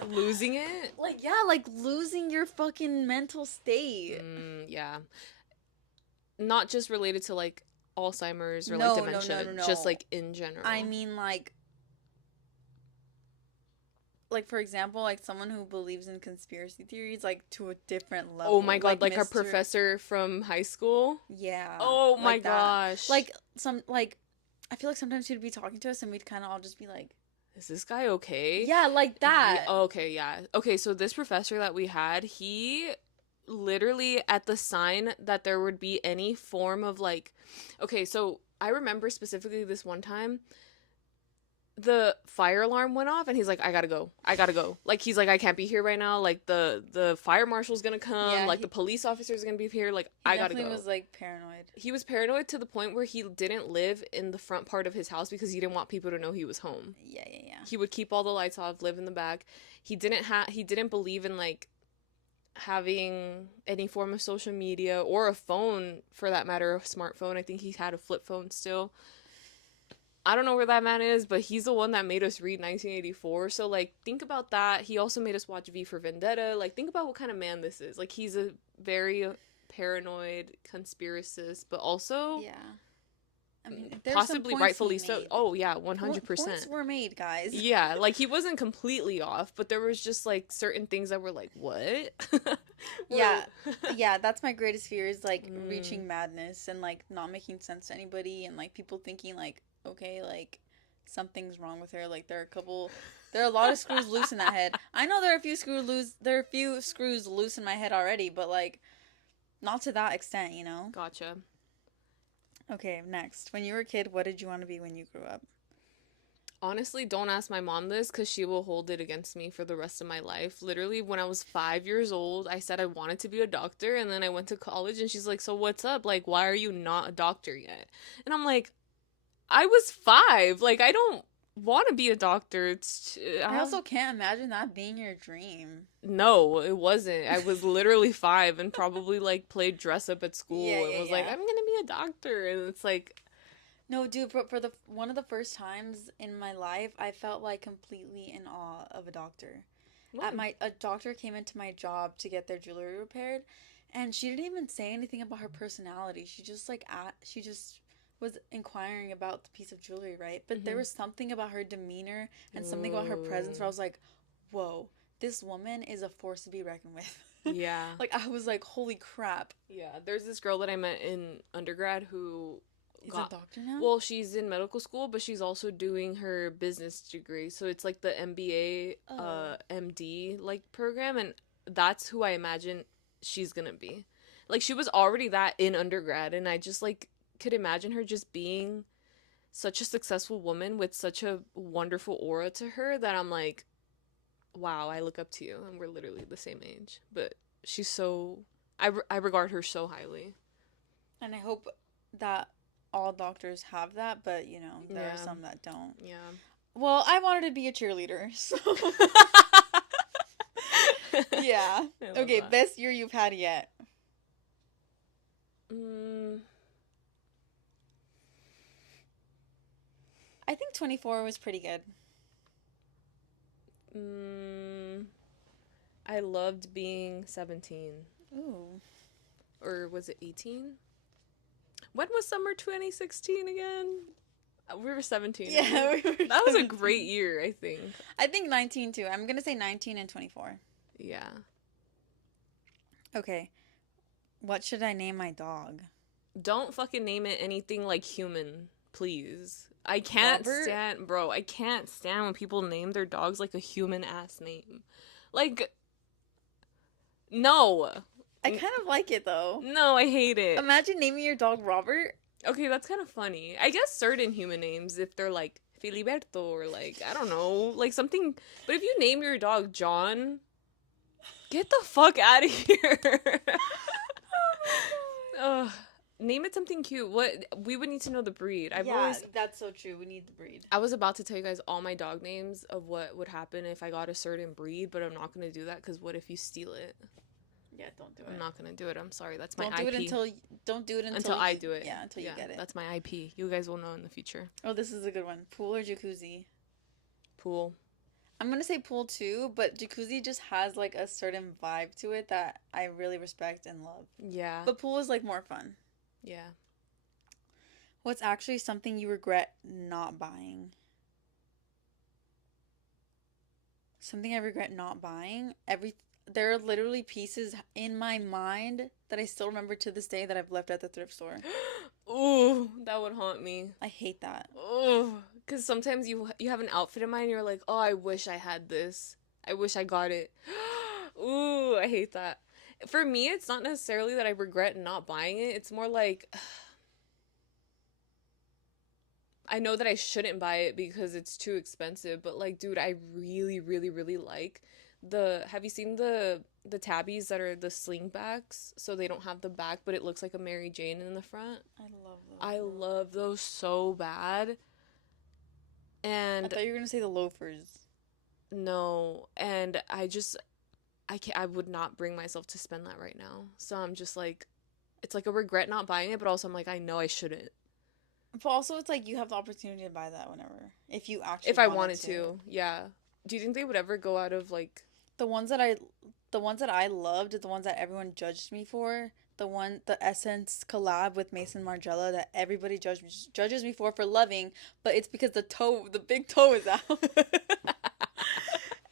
Losing it? like, yeah, like losing your fucking mental state. Yeah. Not just related to like Alzheimer's or like No, no, dementia, no, no, just no. like in general. I mean, like for example, like someone who believes in conspiracy theories, like to a different level. Oh my god, like our Mr. professor from high school? Yeah. Oh my Like that. gosh. Like I feel like sometimes he'd be talking to us and we'd kind of all just be like, is this guy okay? yeah, like that. Yeah, okay, yeah. Okay, so this professor that we had, he literally at the sign that there would be any form of like okay, so I remember specifically this one time the fire alarm went off and he's like, I gotta go, I gotta go. Like, he's like, I can't be here right now, like the fire marshal's gonna come, Yeah, like the police officer's gonna be here, like he I gotta definitely go. was like paranoid. He was paranoid to the point where he didn't live in the front part of his house because he didn't want people to know he was home. Yeah, yeah, yeah. He would keep all the lights off, live in the back. He didn't believe in like having any form of social media or a phone for that matter, a smartphone. I think he had a flip phone still. I don't know where that man is, but he's the one that made us read 1984. So like think about that. He also made us watch V for Vendetta. Like think about what kind of man this is. Like he's a very paranoid conspiracist, but also Yeah. I mean, there's some possibly points he rightfully so. made. Oh yeah, Points 100%. were made, guys. Yeah, like he wasn't completely off, but there was just like certain things that were like, what? Yeah. Yeah, that's my greatest fear is like Mm, reaching madness and like not making sense to anybody and like people thinking like, okay, like something's wrong with her. Like there are a lot of screws loose in that head. I know there are a few screws loose in my head already, but like not to that extent, you know? gotcha. Okay, next. When you were a kid, what did you want to be when you grew up? Honestly, don't ask my mom this because she will hold it against me for the rest of my life. Literally, when I was 5 years old, I said I wanted to be a doctor, and then I went to college, and she's like, so what's up? Like, why are you not a doctor yet? And I'm like, I was five. Like, I don't want to be a doctor. I also can't imagine that being your dream. No, it wasn't. I was literally five and probably like played dress up at Yeah, school and yeah, was like, yeah. I'm gonna be a doctor. And it's like, No, dude, for the one of the first times in my life, I felt like completely in awe of a doctor. what? A doctor came into my job to get their jewelry repaired, and she didn't even say anything about her personality. She just was inquiring about the piece of jewelry, right? But there Mm-hmm. was something about her demeanor and something about her presence Ooh. where I was like, "Whoa, this woman is a force to be reckoned with." Yeah. Like I was like, "Holy crap." Yeah. There's this girl that I met in undergrad who He's a got, doctor now? well, she's in medical school, but she's also doing her business degree. So it's like the MBA, Oh. MD like program. And that's who I imagine she's gonna be. Like, she was already that in undergrad. And I just like could imagine her just being such a successful woman with such a wonderful aura to her that I'm like, wow, I look up to you, and we're literally the same age. But she's so, I regard her so highly. And I hope that all doctors have that, but you know, there are Yeah, some that don't. yeah. Well, I wanted to be a cheerleader, so yeah. I love Okay, that. best year you've had yet. Mm, I think 24 was pretty good. mm, I loved being 17. Ooh. Or was it 18? When was summer 2016 again? We were 17, Yeah, right? we were That was a great 17. year, I think. I think 19 too. I'm gonna say 19 and 24. Yeah. Okay, what should I name my dog? Don't fucking name it anything like human, please. I can't Robert? stand, bro. I can't stand when people name their dogs like a human ass name. Like, no. I kind of like it though. No, I hate it. Imagine naming your dog Robert. Okay, that's kind of funny. I guess certain human names, if they're like Filiberto or like, I don't know, like something. But if you name your dog John, get the fuck out of here. Ugh. Name it something cute. What, we would need to know the breed. Yeah, that's so true. We need the breed. I was about to tell you guys all my dog names of what would happen if I got a certain breed, but I'm not gonna do that because what if you steal it? Yeah, don't do I'm it. not gonna do it. I'm sorry. That's my Don't do it IP. don't do it Until until I do it. yeah, until you Yeah, get it. that's my IP. You guys will know in the future. Oh, this is a good one. Pool or jacuzzi? Pool. I'm gonna say pool too, but jacuzzi just has like a certain vibe to it that I really respect and love. Yeah. But pool is like more fun. Yeah. What's actually something you regret not buying? Something I regret not buying? There are literally pieces in my mind that I still remember to this day that I've left at the thrift store. Ooh, that would haunt me. I hate that. Ooh, because sometimes you have an outfit in mind and you're like, oh, I wish I had this. I wish I got it. Ooh, I hate that. For me, it's not necessarily that I regret not buying it. It's more like I know that I shouldn't buy it because it's too expensive, but like, dude, I really, really, really like have you seen the tabbies that are the slingbacks? So they don't have the back, but it looks like a Mary Jane in the front. I love those, I bro. love those so bad. I And thought you were gonna say the loafers. no, and I can't, I would not bring myself to spend that right now. So I'm just like, it's like a regret not buying it, but also I'm like, I know I shouldn't. But also, it's like you have the opportunity to buy that whenever, if you If actually I wanted wanted to. to, yeah. Do you think they would ever go out of like The ones that I, the ones that I loved, the ones that everyone judged me for, the Essence collab with Mason Margiela that everybody judges me for loving, but it's because the big toe is out.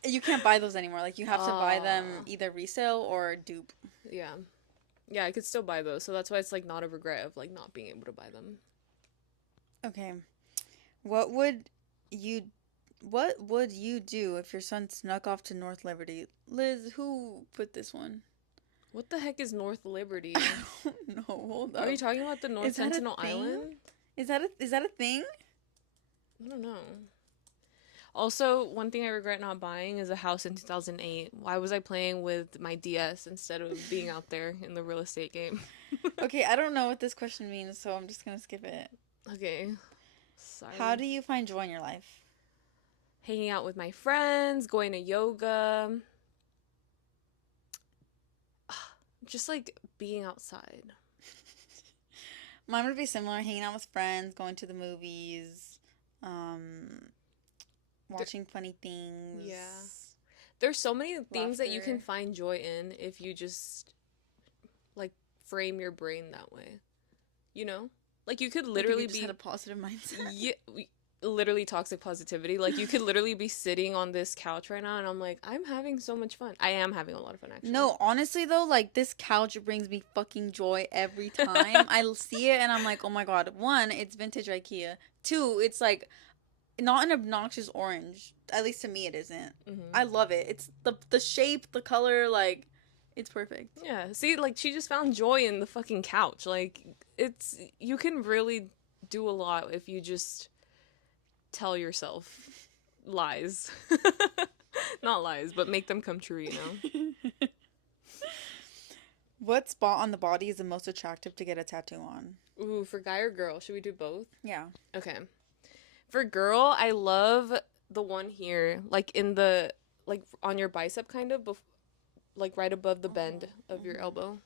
You can't buy those anymore. Like you have to buy them ah, either resale or dupe. yeah. Yeah, I could still buy those. So that's why it's like not a regret of like not being able to buy them. Okay. What would you what would you do if your son snuck off to North Liberty? Liz, who put this one? What the heck is North Liberty? I don't know. Hold Are you up. talking about the North Is that a Sentinel thing? Island? Is that a thing? I don't know. Also, one thing I regret not buying is a house in 2008. Why was I playing with my DS instead of being out there in the real estate game? Okay, I don't know what this question means, so I'm just gonna skip it. Okay, How sorry. do you find joy in your life? Hanging out with my friends, going to yoga, just like being outside. Mine would be similar, hanging out with friends, going to the movies, um, There, watching funny yeah. things, There's so many things that you can laughter. find joy in if you just like frame your brain that way. You know? Like you could Like if you literally just had a be positive mindset. yeah, literally toxic positivity. Like you could literally be sitting on this couch right now and I'm like, I'm having so much fun. I am having a lot of fun actually. No, honestly though, like this couch brings me fucking joy every time. I see it and I'm like, oh my god. One, it's vintage IKEA. Two, it's like not an obnoxious orange. At least to me, it isn't. Hmm. I love it. It's the shape, the color, like it's perfect. Yeah. See, like she just found joy in the fucking couch. Like it's you can really do a lot if you just tell yourself lies. Not lies, but make them come true, you know? What spot on the body is the most attractive to get a tattoo on? Ooh, for guy or girl, should we do both? Yeah. Okay. For girl, I love the one here, like in the like on your bicep kind of, like right above the bend Oh, of your elbow.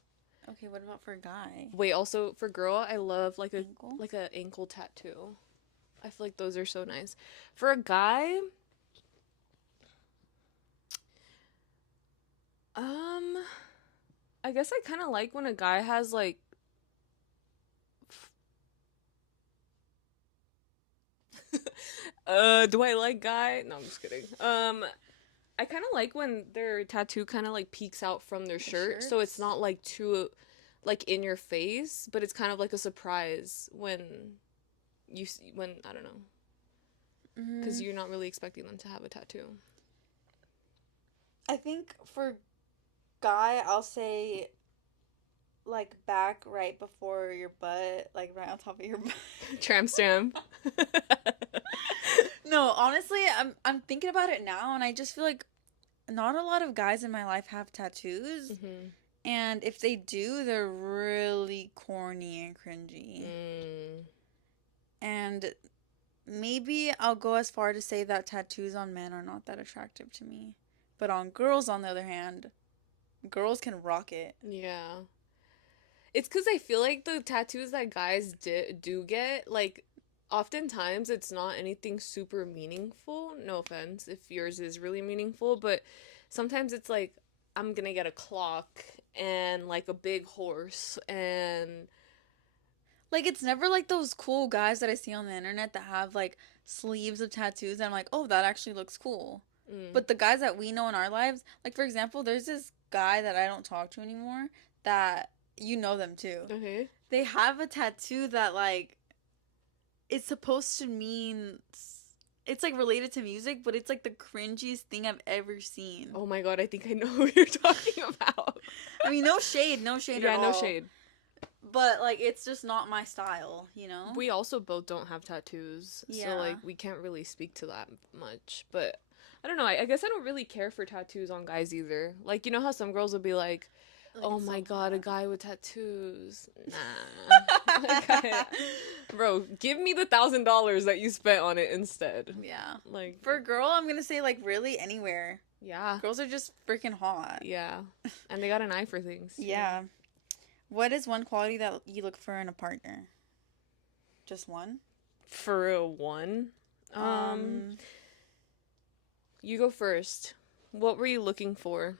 okay. What about for a guy? Wait, also for girl, I love Ankle. like a ankle tattoo. I feel like those are so nice. For a guy, um, I guess I kind of like when a guy has like do I like guy? No, I'm just kidding. I kind of like when their tattoo kind of like peeks out from their The shirt, so it's shirts. not like too like in your face, but it's kind of like a surprise when when I don't know, because Mm, you're not really expecting them to have a tattoo. I think for guy, I'll say like back right before your butt, like right on top of your butt. Tramp stamp. No, honestly, I'm thinking about it now, and I just feel like not a lot of guys in my life have tattoos, Hmm. and if they do, they're really corny and cringy. Mm. And maybe I'll go as far to say that tattoos on men are not that attractive to me. But on girls, on the other hand, girls can rock it. Yeah. It's because I feel like the tattoos that guys do get, like, oftentimes it's not anything super meaningful. No offense if yours is really meaningful, but sometimes it's like, I'm gonna get a clock and like a big horse and. Like, it's never like those cool guys that I see on the internet that have like sleeves of tattoos, and I'm like, oh, that actually looks cool. Mm, But the guys that we know in our lives, like, for example, there's this guy that I don't talk to anymore that you know them too. okay. They have a tattoo that, like, it's supposed to mean it's like related to music, but it's like the cringiest thing I've ever seen. Oh my god, I think I know who you're talking about. I mean, no shade, no shade at Yeah, no all. shade. but like it's just not my style, you know? We also both don't have tattoos, so Yeah. like we can't really speak to that much. But I don't know. I guess I don't really care for tattoos on guys either. Like, you know how some girls will be like, Like "Oh it's my so god, a hot. guy with tattoos." Nah. Like, bro, give me the $1,000 that you spent on it instead. Yeah. Like, For a girl, I'm gonna say like really anywhere. yeah, Girls are just freaking hot. yeah, and they got an eye for things too. Yeah. What is one quality that you look for in a partner? Just one? For a one, um, Um, you go first. What were you looking for?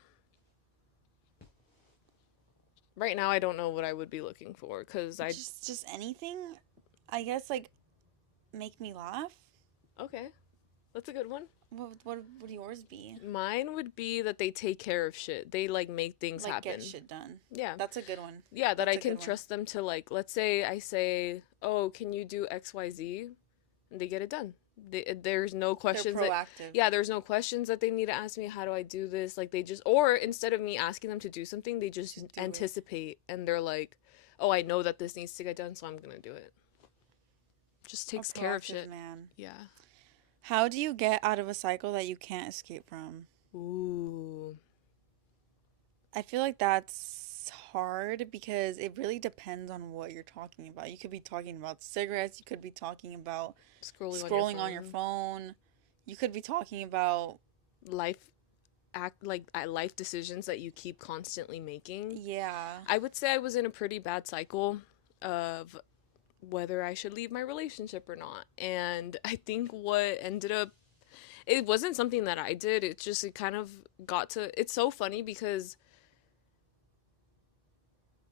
Right now, I don't know what I would be looking for because I. just anything. I guess like make me laugh. Okay, that's a good one. What would yours be? Mine would be that they take care of shit. They like make things Like get happen. shit done. Yeah. That's a good one. Yeah, that That's I a can good one. trust them to like, let's say I say, "Oh, can you do XYZ?" And they get it done. There's no They're questions that proactive. yeah, there's no questions that they need to ask me, how do I do this? Like they just or instead of me asking them to do something, they just Just do it. anticipate and they're like, "Oh, I know that this needs to get done, so I'm going to do it." Just A takes care of proactive shit. man. Yeah. How do you get out of a cycle that you can't escape from? Ooh. I feel like that's hard because it really depends on what you're talking about. You could be talking about cigarettes, you could be talking about Scrolling scrolling on your phone. You could be talking about life life decisions that you keep constantly making. yeah. I would say I was in a pretty bad cycle of whether I should leave my relationship or not. And I think what ended up it wasn't something that I did. It kind of got to it's so funny because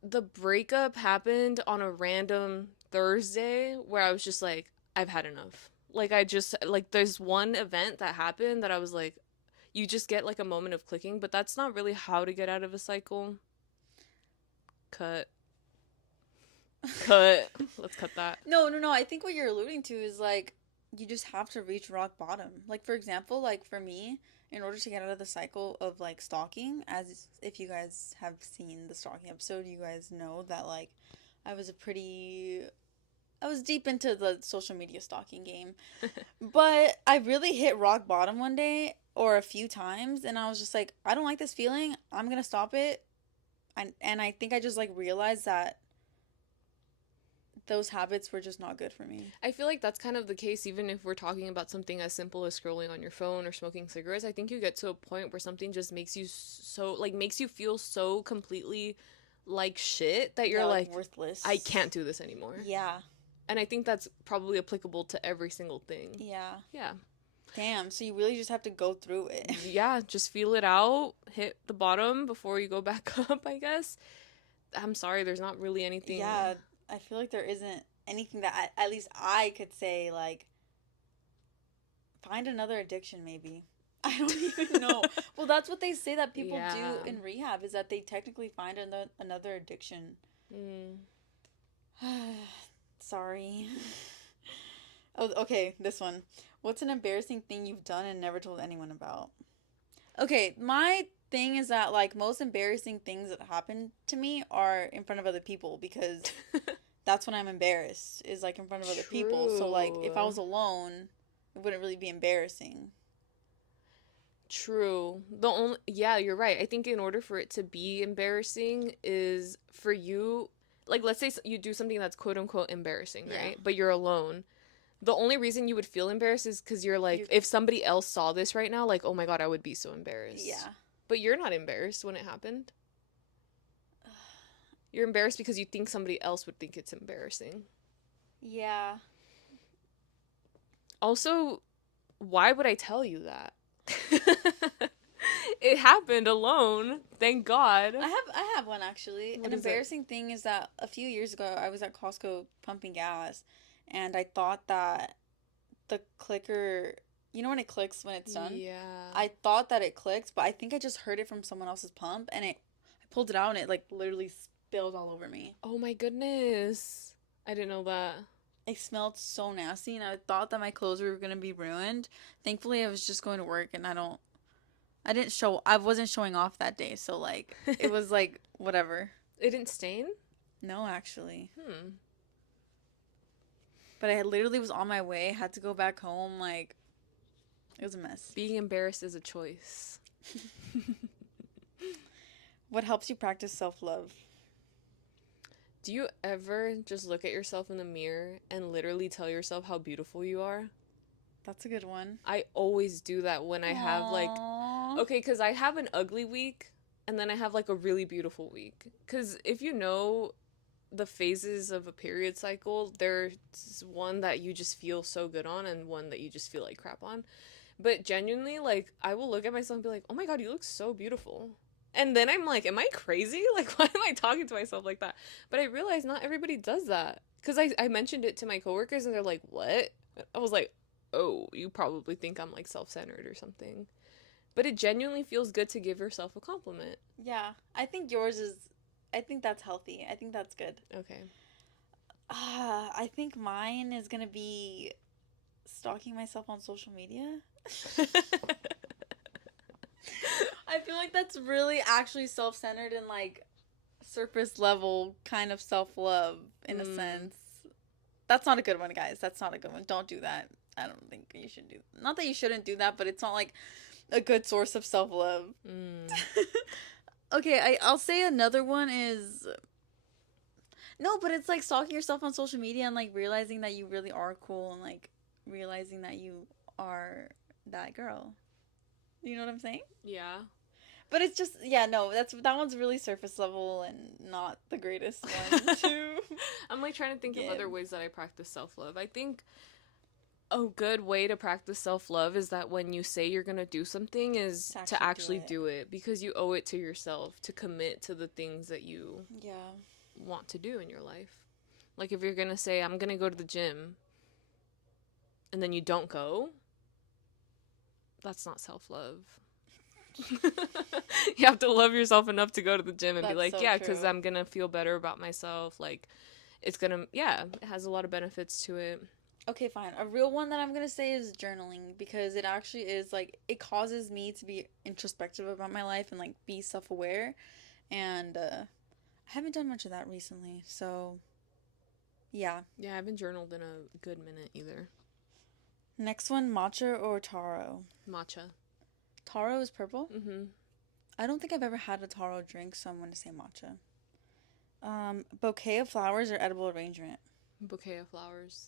the breakup happened on a random Thursday where I was just like, I've had enough. Like I just like there's one event that happened that I was like, you just get like a moment of clicking, but that's not really how to get out of a cycle. Cut. Cut. Let's cut that. No. I think what you're alluding to is like you just have to reach rock bottom. Like for example, like for me, in order to get out of the cycle of like stalking, as if you guys have seen the stalking episode, you guys know that like I was a pretty I was deep into the social media stalking game. But I really hit rock bottom one day or a few times and I was just like, I don't like this feeling. I'm going to stop it. And I think I just like realized that those habits were just not good for me. I feel like that's kind of the case even if we're talking about something as simple as scrolling on your phone or smoking cigarettes. I think you get to a point where something just makes you so like makes you feel so completely like shit that you're Yeah, like worthless. I can't do this anymore. Yeah. And I think that's probably applicable to every single thing. Yeah. Yeah. Damn. So you really just have to go through it. Yeah, just feel it out, hit the bottom before you go back up, I guess. I'm sorry, there's not really anything. Yeah. I feel like there isn't anything that at least I could say like find another addiction maybe. I don't even know. Well, that's what they say that people Yeah. do in rehab is that they technically find another addiction. Mm. Sorry. Oh, okay, this one. What's an embarrassing thing you've done and never told anyone about? Okay, my thing is that like most embarrassing things that happen to me are in front of other people because that's when I'm embarrassed is like in front of other people. So like if I True. was alone, it wouldn't really be embarrassing. True. The only yeah, you're right. I think in order for it to be embarrassing is for you like let's say you do something that's quote unquote embarrassing, Yeah. right? But you're alone. The only reason you would feel embarrassed is cuz you're like You if somebody else saw this right now like, "Oh my god, I would be so embarrassed." yeah. But you're not embarrassed when it happened. You're embarrassed because you think somebody else would think it's embarrassing. Yeah. Also, why would I tell you that? It happened alone, thank God. I have one actually. What An is it? embarrassing thing is that a few years ago I was at Costco pumping gas and I thought that the clicker, you know when it clicks when it's done? Yeah. I thought that it clicked, but I think I just heard it from someone else's pump and I pulled it out and it like literally spilled all over me. Oh my goodness. I didn't know that. It smelled so nasty and I thought that my clothes were going to be ruined. Thankfully I was just going to work and I wasn't showing off that day, so like it was like whatever. It didn't stain? No, actually. Hmm. But I literally was on my way, had to go back home. Like, it was a mess. Being embarrassed is a choice. What helps you practice self love? Do you ever just look at yourself in the mirror and literally tell yourself how beautiful you are? That's a good one. I always do that when I have like, Aww. okay, because I have an ugly week and then I have like a really beautiful week. Because if you know the phases of a period cycle, there's one that you just feel so good on and one that you just feel like crap on. But genuinely, like, I will look at myself and be like, oh my God, you look so beautiful. And then I'm like, am I crazy? Like, why am I talking to myself like that? But I realize not everybody does that. Because I mentioned it to my coworkers and they're like, what? I was like, oh, you probably think I'm like self centered or something. But it genuinely feels good to give yourself a compliment. Yeah, I think yours is. I think that's healthy. I think that's good. Okay. I think mine is gonna be stalking myself on social media. I feel like that's really actually self centered and like surface level kind of self love in a mm, sense. That's not a good one, guys. That's not a good one. Don't do that. I don't think you should do. Not that you shouldn't do that, but it's not like a good source of self love. mm. Okay, I'll say another one is no, but it's like stalking yourself on social media and like realizing that you really are cool and like realizing that you are that girl. You know what I'm saying? Yeah. But it's just yeah, no, that one's really surface level and not the greatest one to I'm like trying to think of give. other ways that I practice self love. I think a good way to practice self love is that when you say you're going to do something, is To to actually do actually it. do it because you owe it to yourself to commit to the things that you Yeah. want to do in your life. Like if you're going to say, I'm going to go to the gym, and then you don't go, that's not self love. You have to love yourself enough to go to the gym and be That's like, so yeah, because true. I'm going to feel better about myself. Like, it's going to, yeah, it has a lot of benefits to it. Okay, fine. A real one that I'm gonna say is journaling because it actually is like it causes me to be introspective about my life and like be self aware. And I haven't done much of that recently. So, yeah. Yeah, I haven't journaled in a good minute either. Next one, matcha or taro? Matcha. Taro is purple? Mm-hmm. I don't think I've ever had a taro drink, so I'm going to say matcha. Bouquet of flowers or edible arrangement? Bouquet of flowers.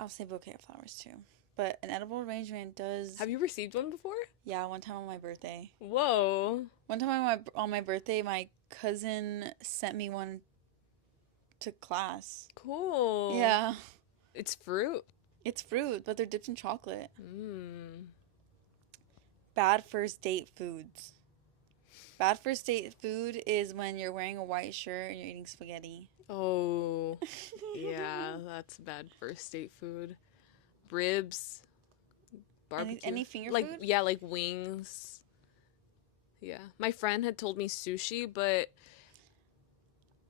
I'll say bouquet of flowers too. But an edible arrangement does. Have you received one before? Yeah, one time on my birthday. Whoa. One time on my birthday, my cousin sent me one to class. Cool. Yeah. It's fruit. It's fruit, but they're dipped in chocolate. Mmm. Bad first date foods. Bad first date food is when you're wearing a white shirt and you're eating spaghetti. Oh. Yeah, that's bad first date food. Ribs, barbecue. Any finger Like, food? yeah, like wings. Yeah. My friend had told me sushi, but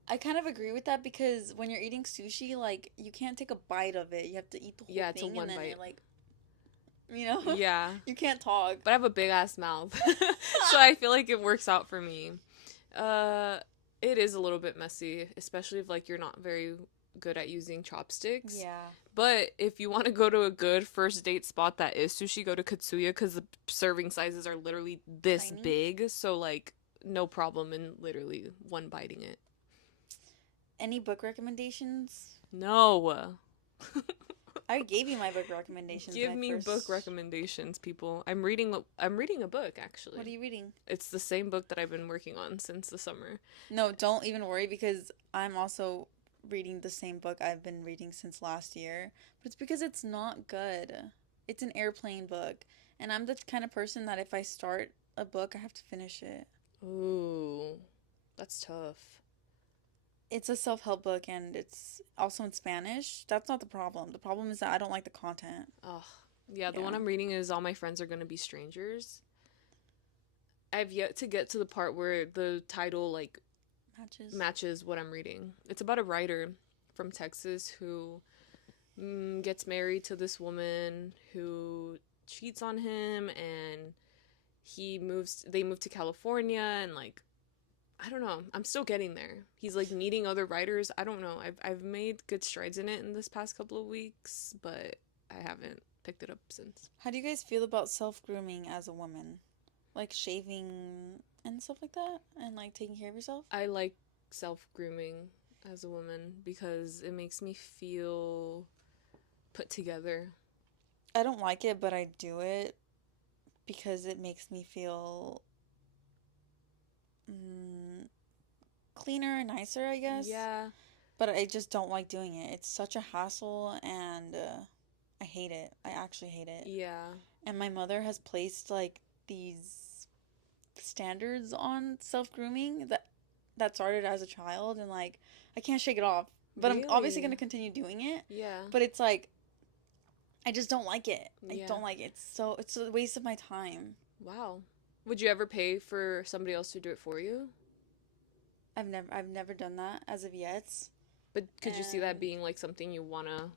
I kind of agree with that because when you're eating sushi, like you can't take a bite of it. You have to eat the whole yeah, it's a thing and one then bite. you're like, you know, Yeah. you can't talk. But I have a big ass mouth. So I feel like it works out for me. Uh it is a little bit messy, especially if like you're not very good at using chopsticks. Yeah. But if you want to go to a good first date spot that is sushi, go to Katsuya because the serving sizes are literally this Tiny. big. So like no problem in literally one biting it. Any book recommendations? No. I gave you my book recommendations when Give I me book first. recommendations, people. I'm reading a book What are actually. you reading? It's the same book that I've been working on since the summer. No, don't even worry because I'm also reading the same book I've been reading since last year. But it's because it's not good. It's an airplane book. And I'm the kind of person that if I start a book, I have to finish it. Ooh, that's tough. It's a self help book and it's also in Spanish. That's not the problem. The problem is that I don't like the content. Oh, yeah, the one Yeah. I'm reading is All My Friends Are Gonna Be Strangers. I've yet to get to the part where the title like Matches. matches what I'm reading. It's about a writer from Texas who gets married to this woman who cheats on him, and they move to California, and like I don't know. I'm still getting there. He's like meeting other writers. I don't know. I've made good strides in it in this past couple of weeks, but I haven't picked it up since. How do you guys feel about self-grooming as a woman? Like shaving and stuff like that? And like taking care of yourself? I like self-grooming as a woman because it makes me feel put together. I don't like it, but I do it because it makes me feel mm, cleaner and nicer, I guess. Yeah. But I just don't like doing it. It's such a hassle and I hate it. I actually hate it. Yeah. And my mother has placed like these standards on self-grooming that started as a child and like I can't shake it off. But I'm obviously going Really? to continue doing it. Yeah. But it's like I just don't like it. I Yeah. don't like it. It's a waste of my time. Wow. Would you ever pay for somebody else to do it for you? I've never done that as of yet. But could you see that And being like something you wanna,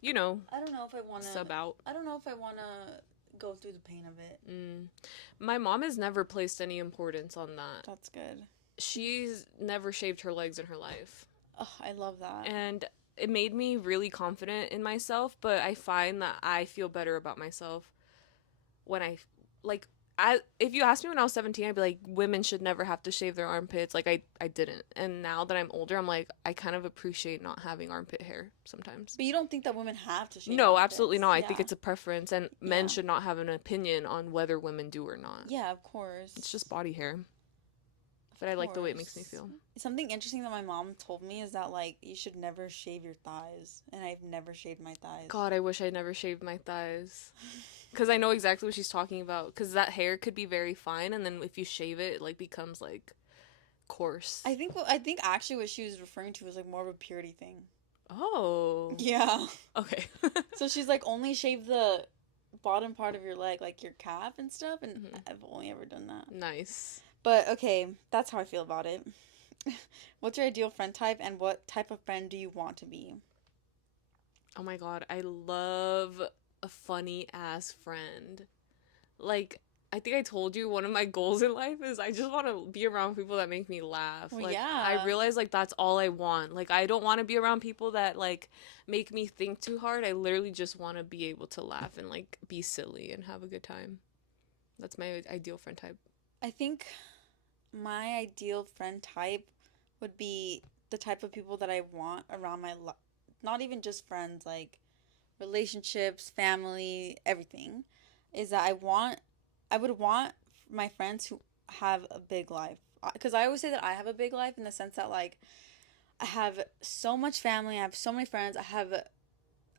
you know, I don't know if I want to sub out? I don't know if I want to go through the pain of it. Mm. My mom has never placed any importance on that. That's good. She's never shaved her legs in her life. Oh, I love that. And it made me really confident in myself, but I find that I feel better about myself when like if you asked me when I was 17, I'd be like women should never have to shave their armpits. Like I didn't. And now that I'm older, I'm like I kind of appreciate not having armpit hair sometimes. But you don't think that women have to shave their No, absolutely armpits? not. I think Yeah. it's a preference and men Yeah. should not have an opinion on whether women do or not. Yeah, of course. It's just body hair. But Of I like the way it makes me course. feel. Something interesting that my mom told me is that like you should never shave your thighs, and I've never shaved my thighs. God, I wish I never shaved my thighs. Because I know exactly what she's talking about. Because that hair could be very fine, and then if you shave it, it like becomes like coarse. I think actually what she was referring to was like more of a purity thing. Oh. Yeah. Okay. So she's like only shave the bottom part of your leg, like your calf and stuff, and Mhm. I've only ever done that. Nice. But okay, that's how I feel about it. What's your ideal friend type, and what type of friend do you want to be? Oh my God, I love a funny ass friend. Like, I think I told you one of my goals in life is I just want to be around people that make me laugh. Well, Like, I yeah. realize like that's all I want. Like, I don't want to be around people that like make me think too hard. I literally just want to be able to laugh and like be silly and have a good time. That's my ideal friend type. I think my ideal friend type would be the type of people that I want around my life. Not even just friends, like relationships, family, everything. Is that I would want my friends who have a big life. Because I always say that I have a big life in the sense that, like, I have so much family, I have so many friends, I have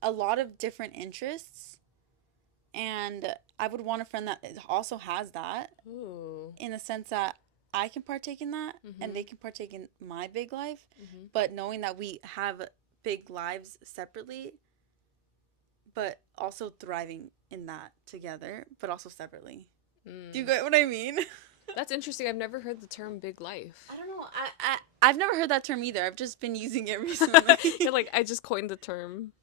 a lot of different interests. And I would want a friend that also has that Ooh. in the sense that I can partake in that and they Mhm. can partake in my big life, Mhm. but knowing that we have big lives separately, but also thriving in that together, but also separately. Do you Mm. get what I mean? That's interesting. I've never heard the term big life. I don't know. I've never heard that term either. I've just been using it recently. You're like I just coined the term.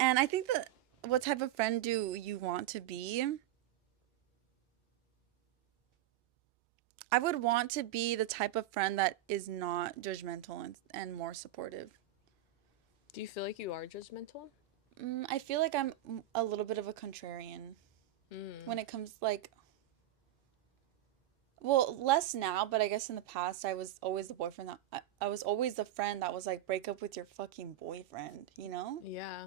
And I think that what type of friend do you want to be? I would want to be the type of friend that is not judgmental and more supportive. Do you feel like you are judgmental? I feel like I'm a little bit of a contrarian Mm. when it comes like well, less now, but I guess in the past I was always the boyfriend that I was always the friend that was like break up with your fucking boyfriend, you know? Yeah.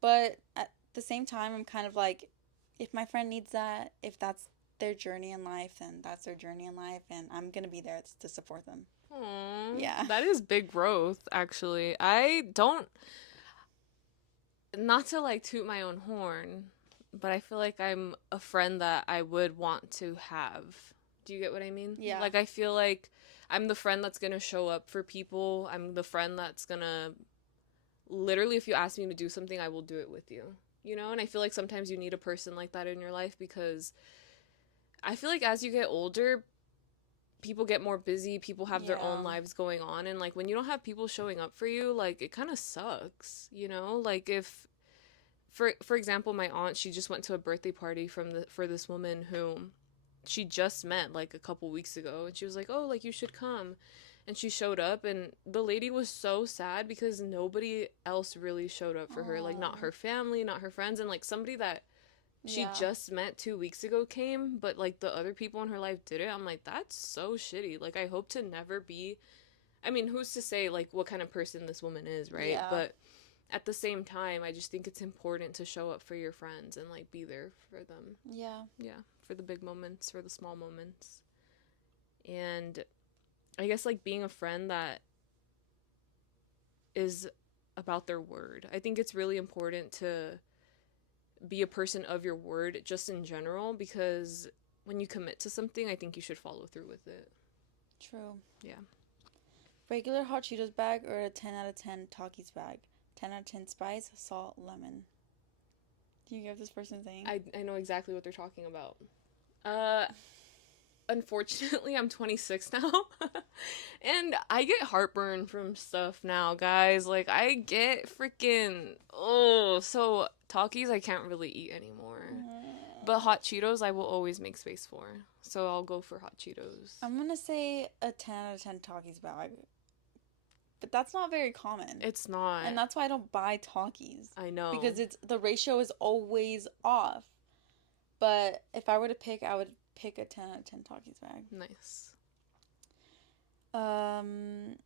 But at the same time I'm kind of like if my friend needs that, if that's their journey in life, then that's their journey in life and I'm going to be there to support them. Aww. Yeah. That is big growth, actually. I don't, not to like toot my own horn, but I feel like I'm a friend that I would want to have. Do you get what I mean? Yeah. Like, I feel like I'm the friend that's gonna show up for people. I'm the friend that's gonna, literally, if you ask me to do something, I will do it with you. You know? And I feel like sometimes you need a person like that in your life because I feel like as you get older, people get more busy, people have their Yeah. own lives going on, and like when you don't have people showing up for you, like it kind of sucks, you know? Like if for example, my aunt, she just went to a birthday party for this woman who she just met like a couple weeks ago, and she was like, "Oh, like you should come." And she showed up, and the lady was so sad because nobody else really showed up for her. Like, not Oh, her family, not her friends, and like somebody that she yeah. just met 2 weeks ago came, but like the other people in her life did it. I'm like, that's so shitty. Like, I hope to never be. I mean, who's to say like what kind of person this woman is, right? Yeah. But at the same time, I just think it's important to show up for your friends and like be there for them. Yeah. Yeah, for the big moments, for the small moments. And I guess like being a friend that is about their word. I think it's really important to be a person of your word just in general, because when you commit to something, I think you should follow through with it. True. Yeah. Regular hot Cheetos bag or a 10 out of 10 Takis bag? 10 out of 10 spice, salt, lemon. Do you get what this person's saying? I know exactly what they're talking about. Uh Unfortunately, I'm 26 now. And I get heartburn from stuff now, guys. Like I get freaking so Takis I can't really eat anymore. But Mm, hot Cheetos I will always make space for. So I'll go for hot Cheetos. I'm gonna say a 10 out of 10 Takis bag, but that's not very common. It's not. And that's why I don't buy Takis. I know. Because it's the ratio is always off. But if I were to pick, I would pick a 10 out of 10 Takis bag. Nice. Um,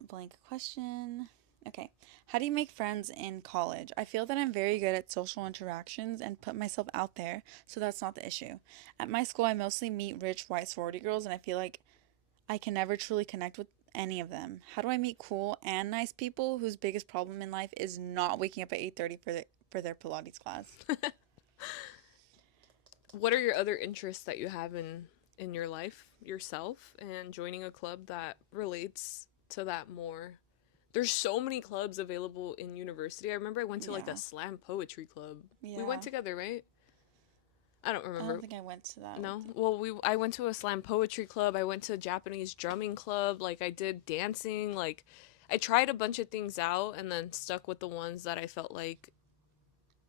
blank question. Okay. How do you make friends in college? I feel that I'm very good at social interactions and put myself out there, so that's not the issue. At my school, I mostly meet rich white sorority girls, and I feel like I can never truly connect with any of them. How do I meet cool and nice people whose biggest problem in life is not waking up at 8:30 for their Pilates class? What are your other interests that you have in your life yourself, and joining a club that relates to that more? There's so many clubs available in university. I remember I went to like a Yeah. slam poetry club. We went Yeah. together, right? I don't I don't remember. think I went to that with No. you. Well, we I went to a slam poetry club. I went to a Japanese drumming club. Like I did dancing. Like I tried a bunch of things out and then stuck with the ones that I felt like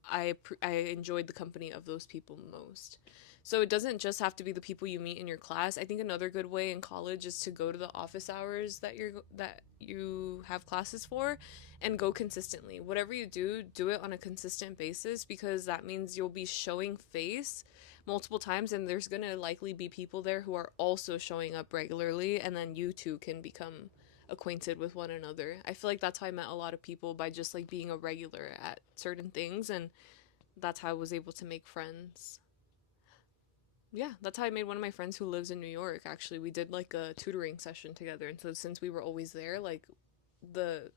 I enjoyed the company of those people most. So it doesn't just have to be the people you meet in your class. I think another good way in college is to go to the office hours that you have classes for, and go consistently. Whatever you do, do it on a consistent basis, because that means you'll be showing face multiple times, and there's going to likely be people there who are also showing up regularly, and then you two can become acquainted with one another. I feel like that's how I met a lot of people, by just like being a regular at certain things, and that's how I was able to make friends. Yeah, that's how I made one of my friends who lives in New York. Actually, we did like a tutoring session together, and so since we were always there, like the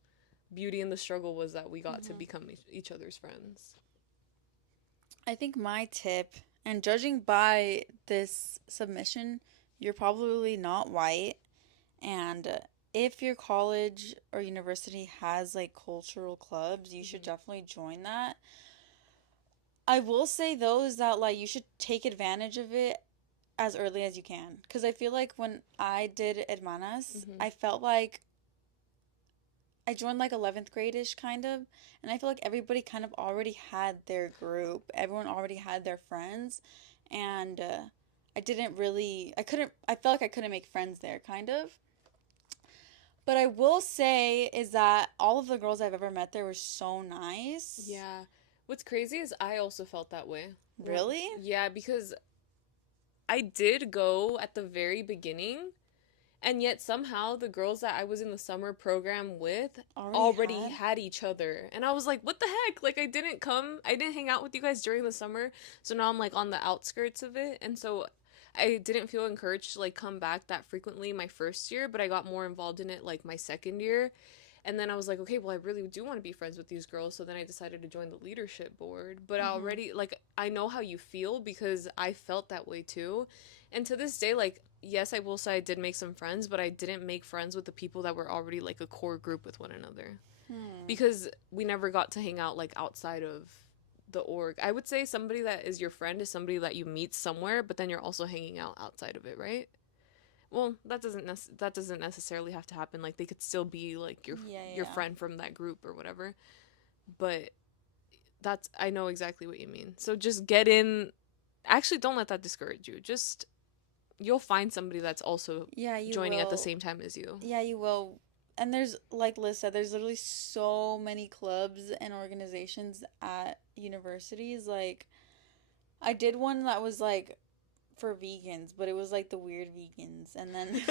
beauty and the struggle was that we got to Hmm. become each other's friends. I think my tip, and judging by this submission, you're probably not white. And if your college or university has like cultural clubs, you should Mm-hmm. definitely join that. I will say though is that like you should take advantage of it as early as you can. Because I feel like when I did Hermanas, Mm-hmm. I felt like I joined like 11th grade ish kind of. And I feel like everybody kind of already had their group, everyone already had their friends. And I didn't really, I felt like I couldn't make friends there kind of. But I will say is that all of the girls I've ever met there were so nice. Yeah. What's crazy is I also felt that way. Really? Yeah, because I did go at the very beginning, and yet somehow the girls that I was in the summer program with Already already had? had each other. And I was like, what the heck? Like I didn't hang out with you guys during the summer. So now I'm like on the outskirts of it. And so I didn't feel encouraged to like come back that frequently my first year, but I got more involved in it like my second year. And then I was like, okay, well, I really do want to be friends with these girls. So then I decided to join the leadership board. But I Mm-hmm. already, like, I know how you feel because I felt that way too. And to this day, like, yes, I will say I did make some friends, but I didn't make friends with the people that were already like a core group with one another, Hmm. because we never got to hang out like outside of the org. I would say somebody that is your friend is somebody that you meet somewhere, but then you're also hanging out outside of it, right? Well, that doesn't necessarily have to happen. Like they could still be like Yeah, your yeah, friend from that group or whatever. But that's I know exactly what you mean. So just get in Actually, don't let that discourage you. Just you'll find somebody that's also Yeah, you joining at the will. same time as you. Yeah, you will. And there's, like Liz said, there's literally so many clubs and organizations at universities. Like, I did one that was like for vegans, but it was like the weird vegans. And then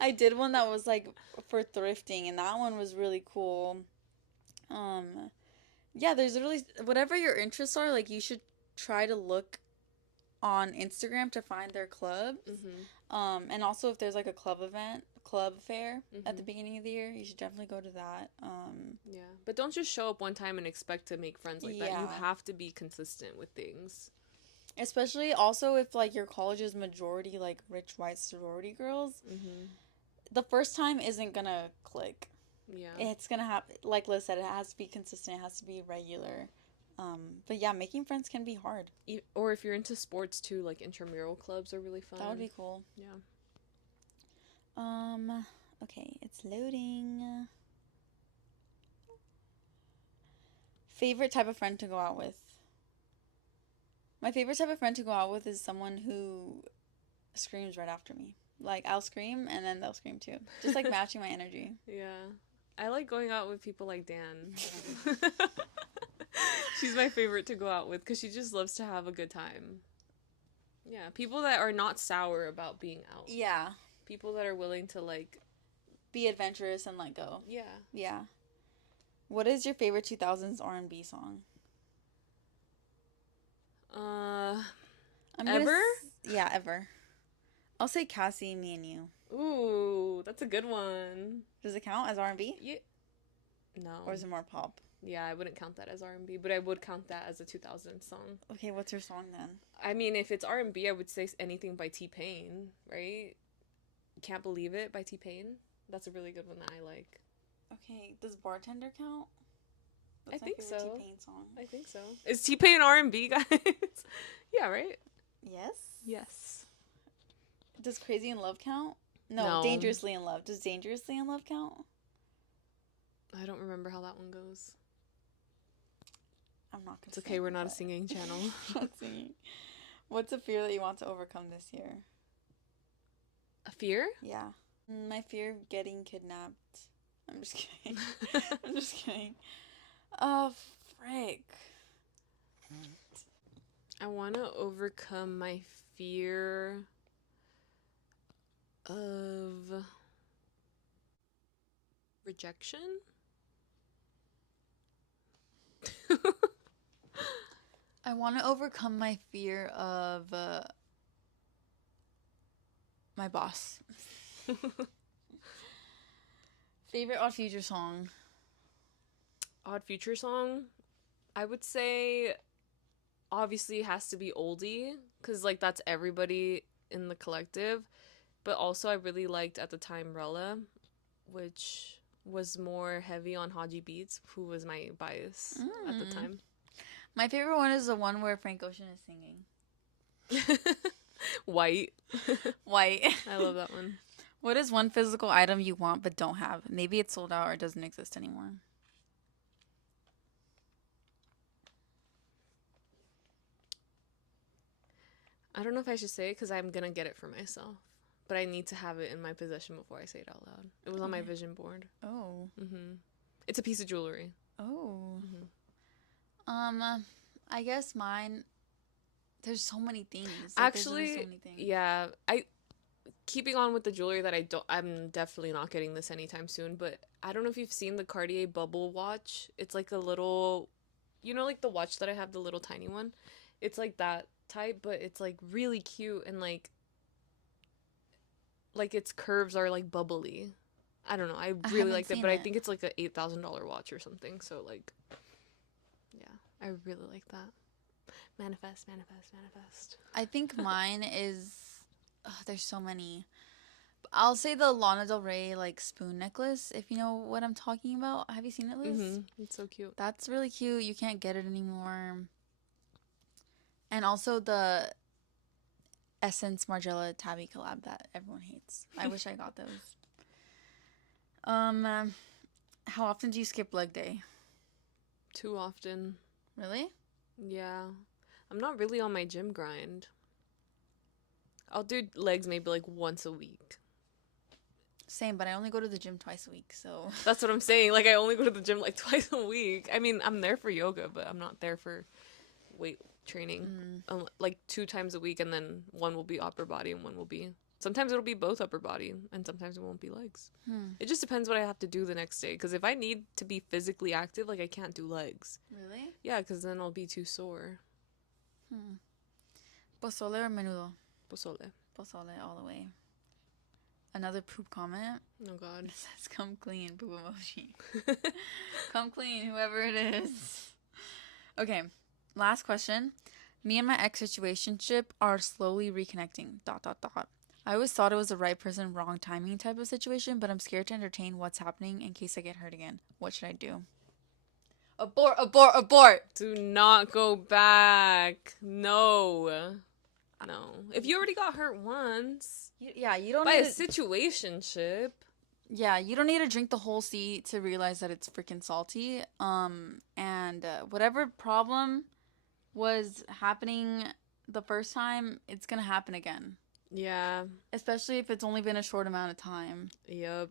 I did one that was like for thrifting, and that one was really cool. Um, yeah, there's literally whatever your interests are, like you should try to look on Instagram to find their clubs. Mhm. And also if there's like a club fair at the Mhm. beginning of the year, you should definitely go to that. Yeah. But don't just show up one time and expect to make friends like that. You Yeah. have to be consistent with things. Especially also if like your college is majority like rich white sorority girls, Mhm. the first time isn't gonna click. Yeah. It's gonna have, like Liz said, it has to be consistent, it has to be regular. But yeah, making friends can be hard. Or if you're into sports too, like intramural clubs are really That would fun. be cool. Yeah. Um, okay, it's loading. Favorite type of friend to go out with? My favorite type of friend to go out with is someone who screams right after me. Like, I'll scream and then they'll scream too. Just like matching my energy. Yeah. I like going out with people like Dan. She's my favorite to go out with because she just loves to have a good time. Yeah, people that are not sour about being out. Yeah. People that are willing to like, Be adventurous and let go. yeah. Yeah. What is your favorite 2000s R&B song? Uh, I'm gonna. Ever? Yeah, ever. I'll say Cassie, Me and You. Ooh, that's a good one. Does it count as R&B? Yeah. No. Or is it more pop? Yeah, I wouldn't count that as R&B, but I would count that as a 2000 song. Okay, what's your song then? I mean, if it's R&B, I would say anything by T-Pain, right? Can't Believe It by T-Pain. That's a really good one that I like. Okay, does Bartender count? I That's my think favorite so. T-Pain song. I think so. Is T-Pain R&B, guys? Yeah, right? Yes? Yes. Does Crazy in Love count? No, No, Dangerously in Love. Does Dangerously in Love count? I don't remember how that one goes. I'm not gonna It's okay, sing, we're not a but singing channel. I'm not singing. What's a fear that you want to overcome this year? A fear? Yeah. My fear of getting kidnapped. I'm just kidding. I'm just kidding. Oh, frick. I want to overcome my fear of rejection. I want to overcome my fear of my boss. Favorite Odd Future song? Odd Future song? I would say obviously it has to be oldie because like that's everybody in the collective. But also I really liked at the time Rella, which was more heavy on Haji Beats, who was my bias at the Mm. time. My favorite one is the one where Frank Ocean is singing. White. White. I love that one. What is one physical item you want but don't have? Maybe it's sold out or doesn't exist anymore. I don't know if I should say it because I'm gonna get it for myself, but I need to have it in my possession before I say it out loud. It was on my Okay. vision board. Oh. It's a piece of jewelry. Oh. hmm I guess mine. There's so many things. Like, there's literally so Actually, many things. yeah. I keeping on with the jewelry that I don't. I'm definitely not getting this anytime soon. But I don't know if you've seen the Cartier Bubble watch. It's like a little, like the watch that I have, the little tiny one. It's like that type, but it's like really cute and like its curves are like bubbly. I don't know. I I really haven't like that, seen but I it. think it's like a $8,000 watch or something. So like, yeah, I really like that. Manifest, manifest, manifest. I think mine is. There's so many. I'll say the Lana Del Rey like spoon necklace. If you know what I'm talking about. Have you seen it, Liz? It's so cute. That's really cute. You can't get it anymore. And also the Essence Margiela Tabby collab that everyone hates. I wish I got those. How often do you skip leg day? Too often. Really? Yeah. I'm not really on my gym grind. I'll do legs maybe like once a week. Same, but I only go to the gym twice a week, so. That's what I'm saying. Like I only go to the gym like twice a week. I mean, I'm there for yoga, but I'm not there for weight training. Mm. Like 2 times a week, and then one will be upper body and one will be. Sometimes it'll be both upper body, and sometimes it won't be legs. Hmm. It just depends what I have to do the next day. Because if I need to be physically active, like I can't do legs. Really? Yeah, because then I'll be too sore. Hmm. Pozole or menudo? Pozole. Pozole all the way. Another poop comment. Oh God. It says, "Come clean," poop emoji. Come clean, whoever it is. Okay, last question. Me and my ex situationship are slowly reconnecting. Dot dot dot. I always thought it was the right person, wrong timing type of situation, but I'm scared to entertain what's happening in case I get hurt again. What should I do? Abort, abort, abort! Do not go back. No. No. If you already got hurt once You don't by a need to, situationship. yeah, you don't need to drink the whole sea to realize that it's freaking salty. And whatever problem was happening the first time, it's gonna happen again. Yeah. Especially if it's only been a short amount of time. Yep.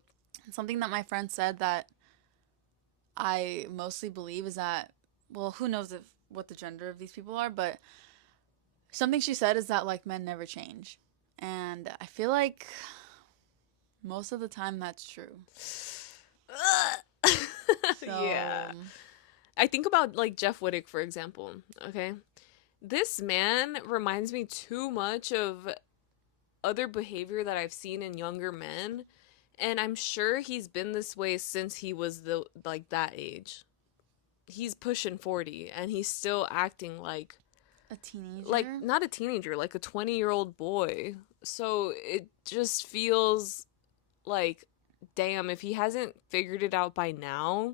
Something that my friend said that I mostly believe is that, well, who knows if what the gender of these people are, but something she said is that like men never change. And I feel like most of the time that's true. So, Yeah. I think about like Jeff Wittick, for example. Okay. This man reminds me too much of other behavior that I've seen in younger men. And I'm sure he's been this way since he was the like that age. He's pushing 40 and he's still acting a teenager. like not a teenager, like a 20-year-old boy. So it just feels like damn, if he hasn't figured it out by now,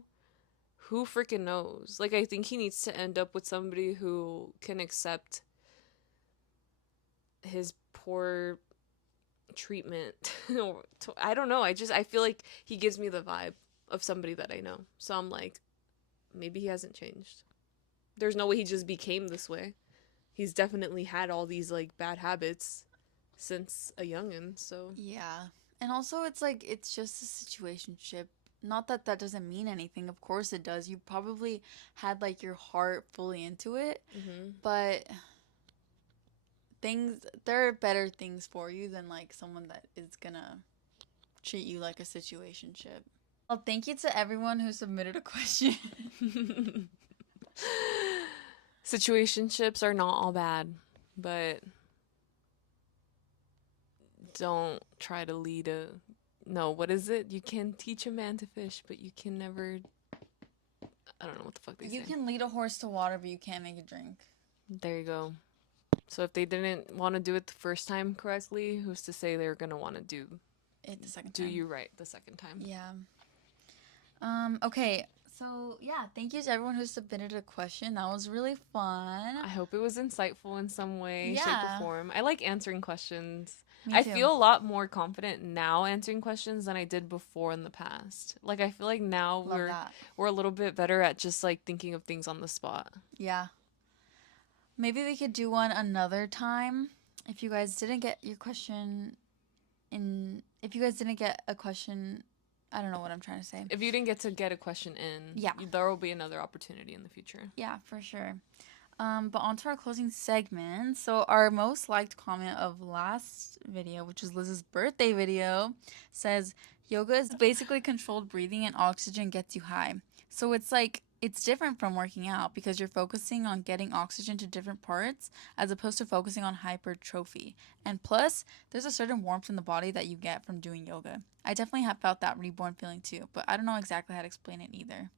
who freaking knows? Like I think he needs to end up with somebody who can accept his poor treatment. I don't know. I feel like he gives me the vibe of somebody that I know. So I'm like, maybe he hasn't changed. There's no way he just became this way. He's definitely had all these like bad habits since a youngin', so Yeah. And also it's like it's just a situationship. Not that that doesn't mean anything. Of course it does. You probably had like your heart fully into it, but there are better things for you than like someone that is gonna treat you like a situationship. Well, thank you to everyone who submitted a question. Situationships are not all bad, but don't try to lead a no, what is it? You can teach a man to fish, but you can never I don't know what the fuck they say. You can lead a horse to water, but you can't make it drink. There you go. So if they didn't want to do it the first time correctly, who's to say they're gonna want to do it the second time? Do you right the second time? Yeah. Okay. So yeah, thank you to everyone who submitted a question. That was really fun. I hope it was insightful in some way, shape, or form. I like answering questions. Me I too. feel a lot more confident now answering questions than I did before in the past. Like I feel like now we're a little bit better at just like thinking of things on the spot. Yeah. Maybe we could do one another time. If you guys didn't get your question if you guys didn't get a question, I don't know what I'm trying to say. If you didn't get a question in, yeah, there will be another opportunity in the future. Yeah, for sure. But on to our closing segment. So our most liked comment of last video, which is Liz's birthday video, says, yoga is basically controlled breathing and oxygen gets you high. So it's like, it's different from working out because you're focusing on getting oxygen to different parts as opposed to focusing on hypertrophy. And plus, there's a certain warmth in the body that you get from doing yoga. I definitely have felt that reborn feeling too, but I don't know exactly how to explain it either.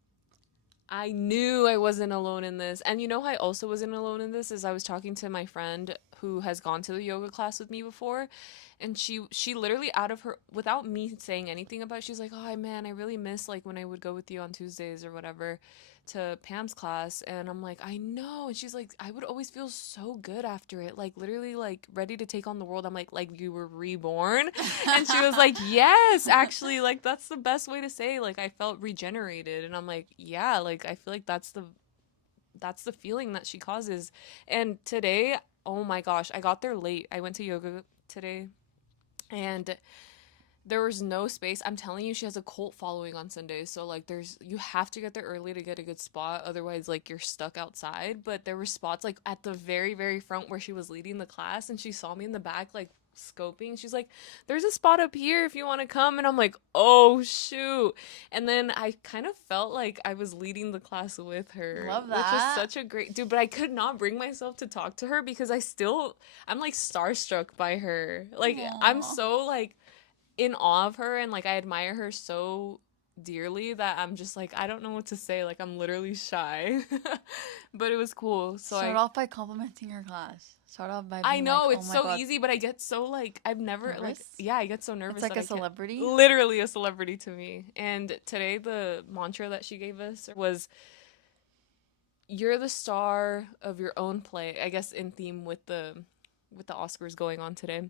I knew I wasn't alone in this. And you know how I also wasn't alone in this is I was talking to my friend who has gone to the yoga class with me before, and she literally out of her, without me saying anything about it, she's like, oh man, I really miss like when I would go with you on Tuesdays or whatever to Pam's class. And I'm like, I know. And she's like, I would always feel so good after it, like literally like ready to take on the world. I'm like you were reborn. And she was like, yes, actually, like that's the best way to say, like I felt regenerated. And I'm like, yeah, like I feel like that's that's the feeling that she causes. And today, oh my gosh, I got there late. I went to yoga today, and there was no space. I'm telling you, she has a cult following on Sundays. So like you have to get there early to get a good spot. Otherwise, like you're stuck outside. But there were spots like at the very, very front where she was leading the class, and she saw me in the back like scoping. She's like, "There's a spot up here if you want to come." And I'm like, "Oh shoot." And then I kind of felt like I was leading the class with her, Love which is that. such a great dude, but I could not bring myself to talk to her because I'm like starstruck by her. Like I'm Aw. so like in awe of her, and like I admire her so dearly that I'm just like I don't know what to say. Like I'm literally shy. But it was cool. So Start off by complimenting her class. Start off by I being like, know "Oh it's my so god, easy, but I get so like I've never like nervous." yeah, I get so It's nervous like that a I can't celebrity. literally a celebrity to me. And today the mantra that she gave us was you're the star of your own play. I guess in theme with the Oscars going on today.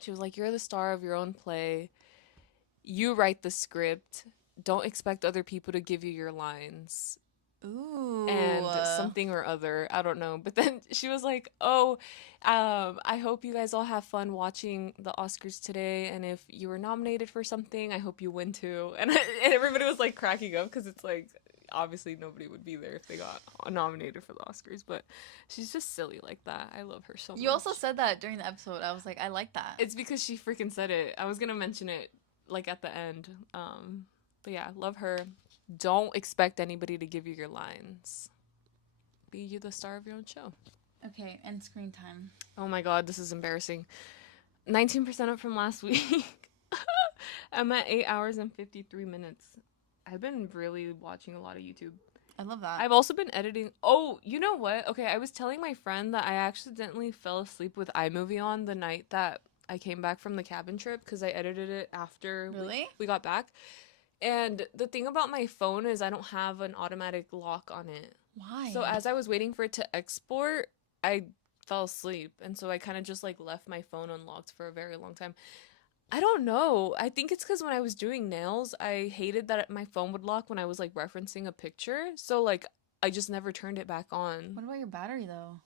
She was like, "You're the star of your own play. You write the script. Don't expect other people to give you your lines." Ooh. And something or other, I don't know. But then she was like, "Oh, I hope you guys all have fun watching the Oscars today. And if you were nominated for something, I hope you win too." And everybody was like cracking up because it's like obviously nobody would be there if they got nominated for the Oscars. But she's just silly like that. I love her so You also much. said that during the episode. I was like, I like that. It's because she freaking said it. I was gonna mention it like at the end. But yeah, love her. Don't expect anybody to give you your lines. Be you the star of your own show. Okay, and screen time. Oh my god, this is embarrassing. 19% up from last week. I'm at 8 hours and 53 minutes. I've been really watching a lot of YouTube. I love that. I've also been editing. Oh, you know what? Okay, I was telling my friend that I accidentally fell asleep with iMovie on the night that I came back from the cabin trip because I edited it after Really? we got back. And the thing about my phone is I don't have an automatic lock on it. Why? So as I was waiting for it to export, I fell asleep. And so I kind of just like left my phone unlocked for a very long time. I don't know. I think it's because when I was doing nails, I hated that my phone would lock when I was like referencing a picture. So like I just never turned it back on. What about your battery though?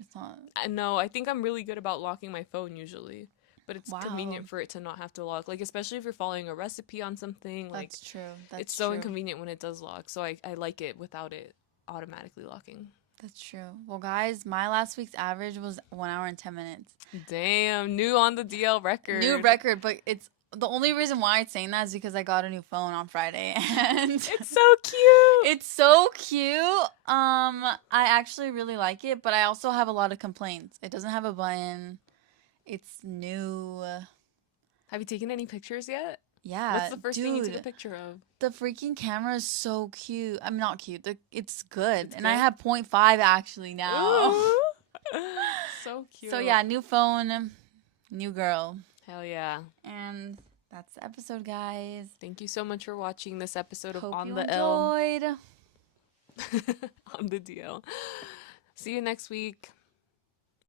It's not. I know. I think I'm really good about locking my phone usually. But it's Wow. convenient for it to not have to lock. Like, especially if you're following a recipe on something. Like, That's true. it's That's so true. inconvenient when it does lock. So I like it without it automatically locking. That's true. Well, guys, my last week's average was 1 hour and 10 minutes. Damn, new on the DL record. New record, but it's the only reason why it's saying that is because I got a new phone on Friday, and It's so cute. it's so cute. I actually really like it, but I also have a lot of complaints. It doesn't have a button. It's new. Have you taken any pictures yet? Yeah, What's the first thing you took a dude, picture of? the freaking camera is so cute. I'm not cute. It's good, It's and I good? have .5 actually now. Ooh. So cute. So yeah, new phone, new girl. Hell yeah. And that's the episode, guys. Thank you so much for watching this episode of Hope On you the L. enjoyed. On the DL. See you next week.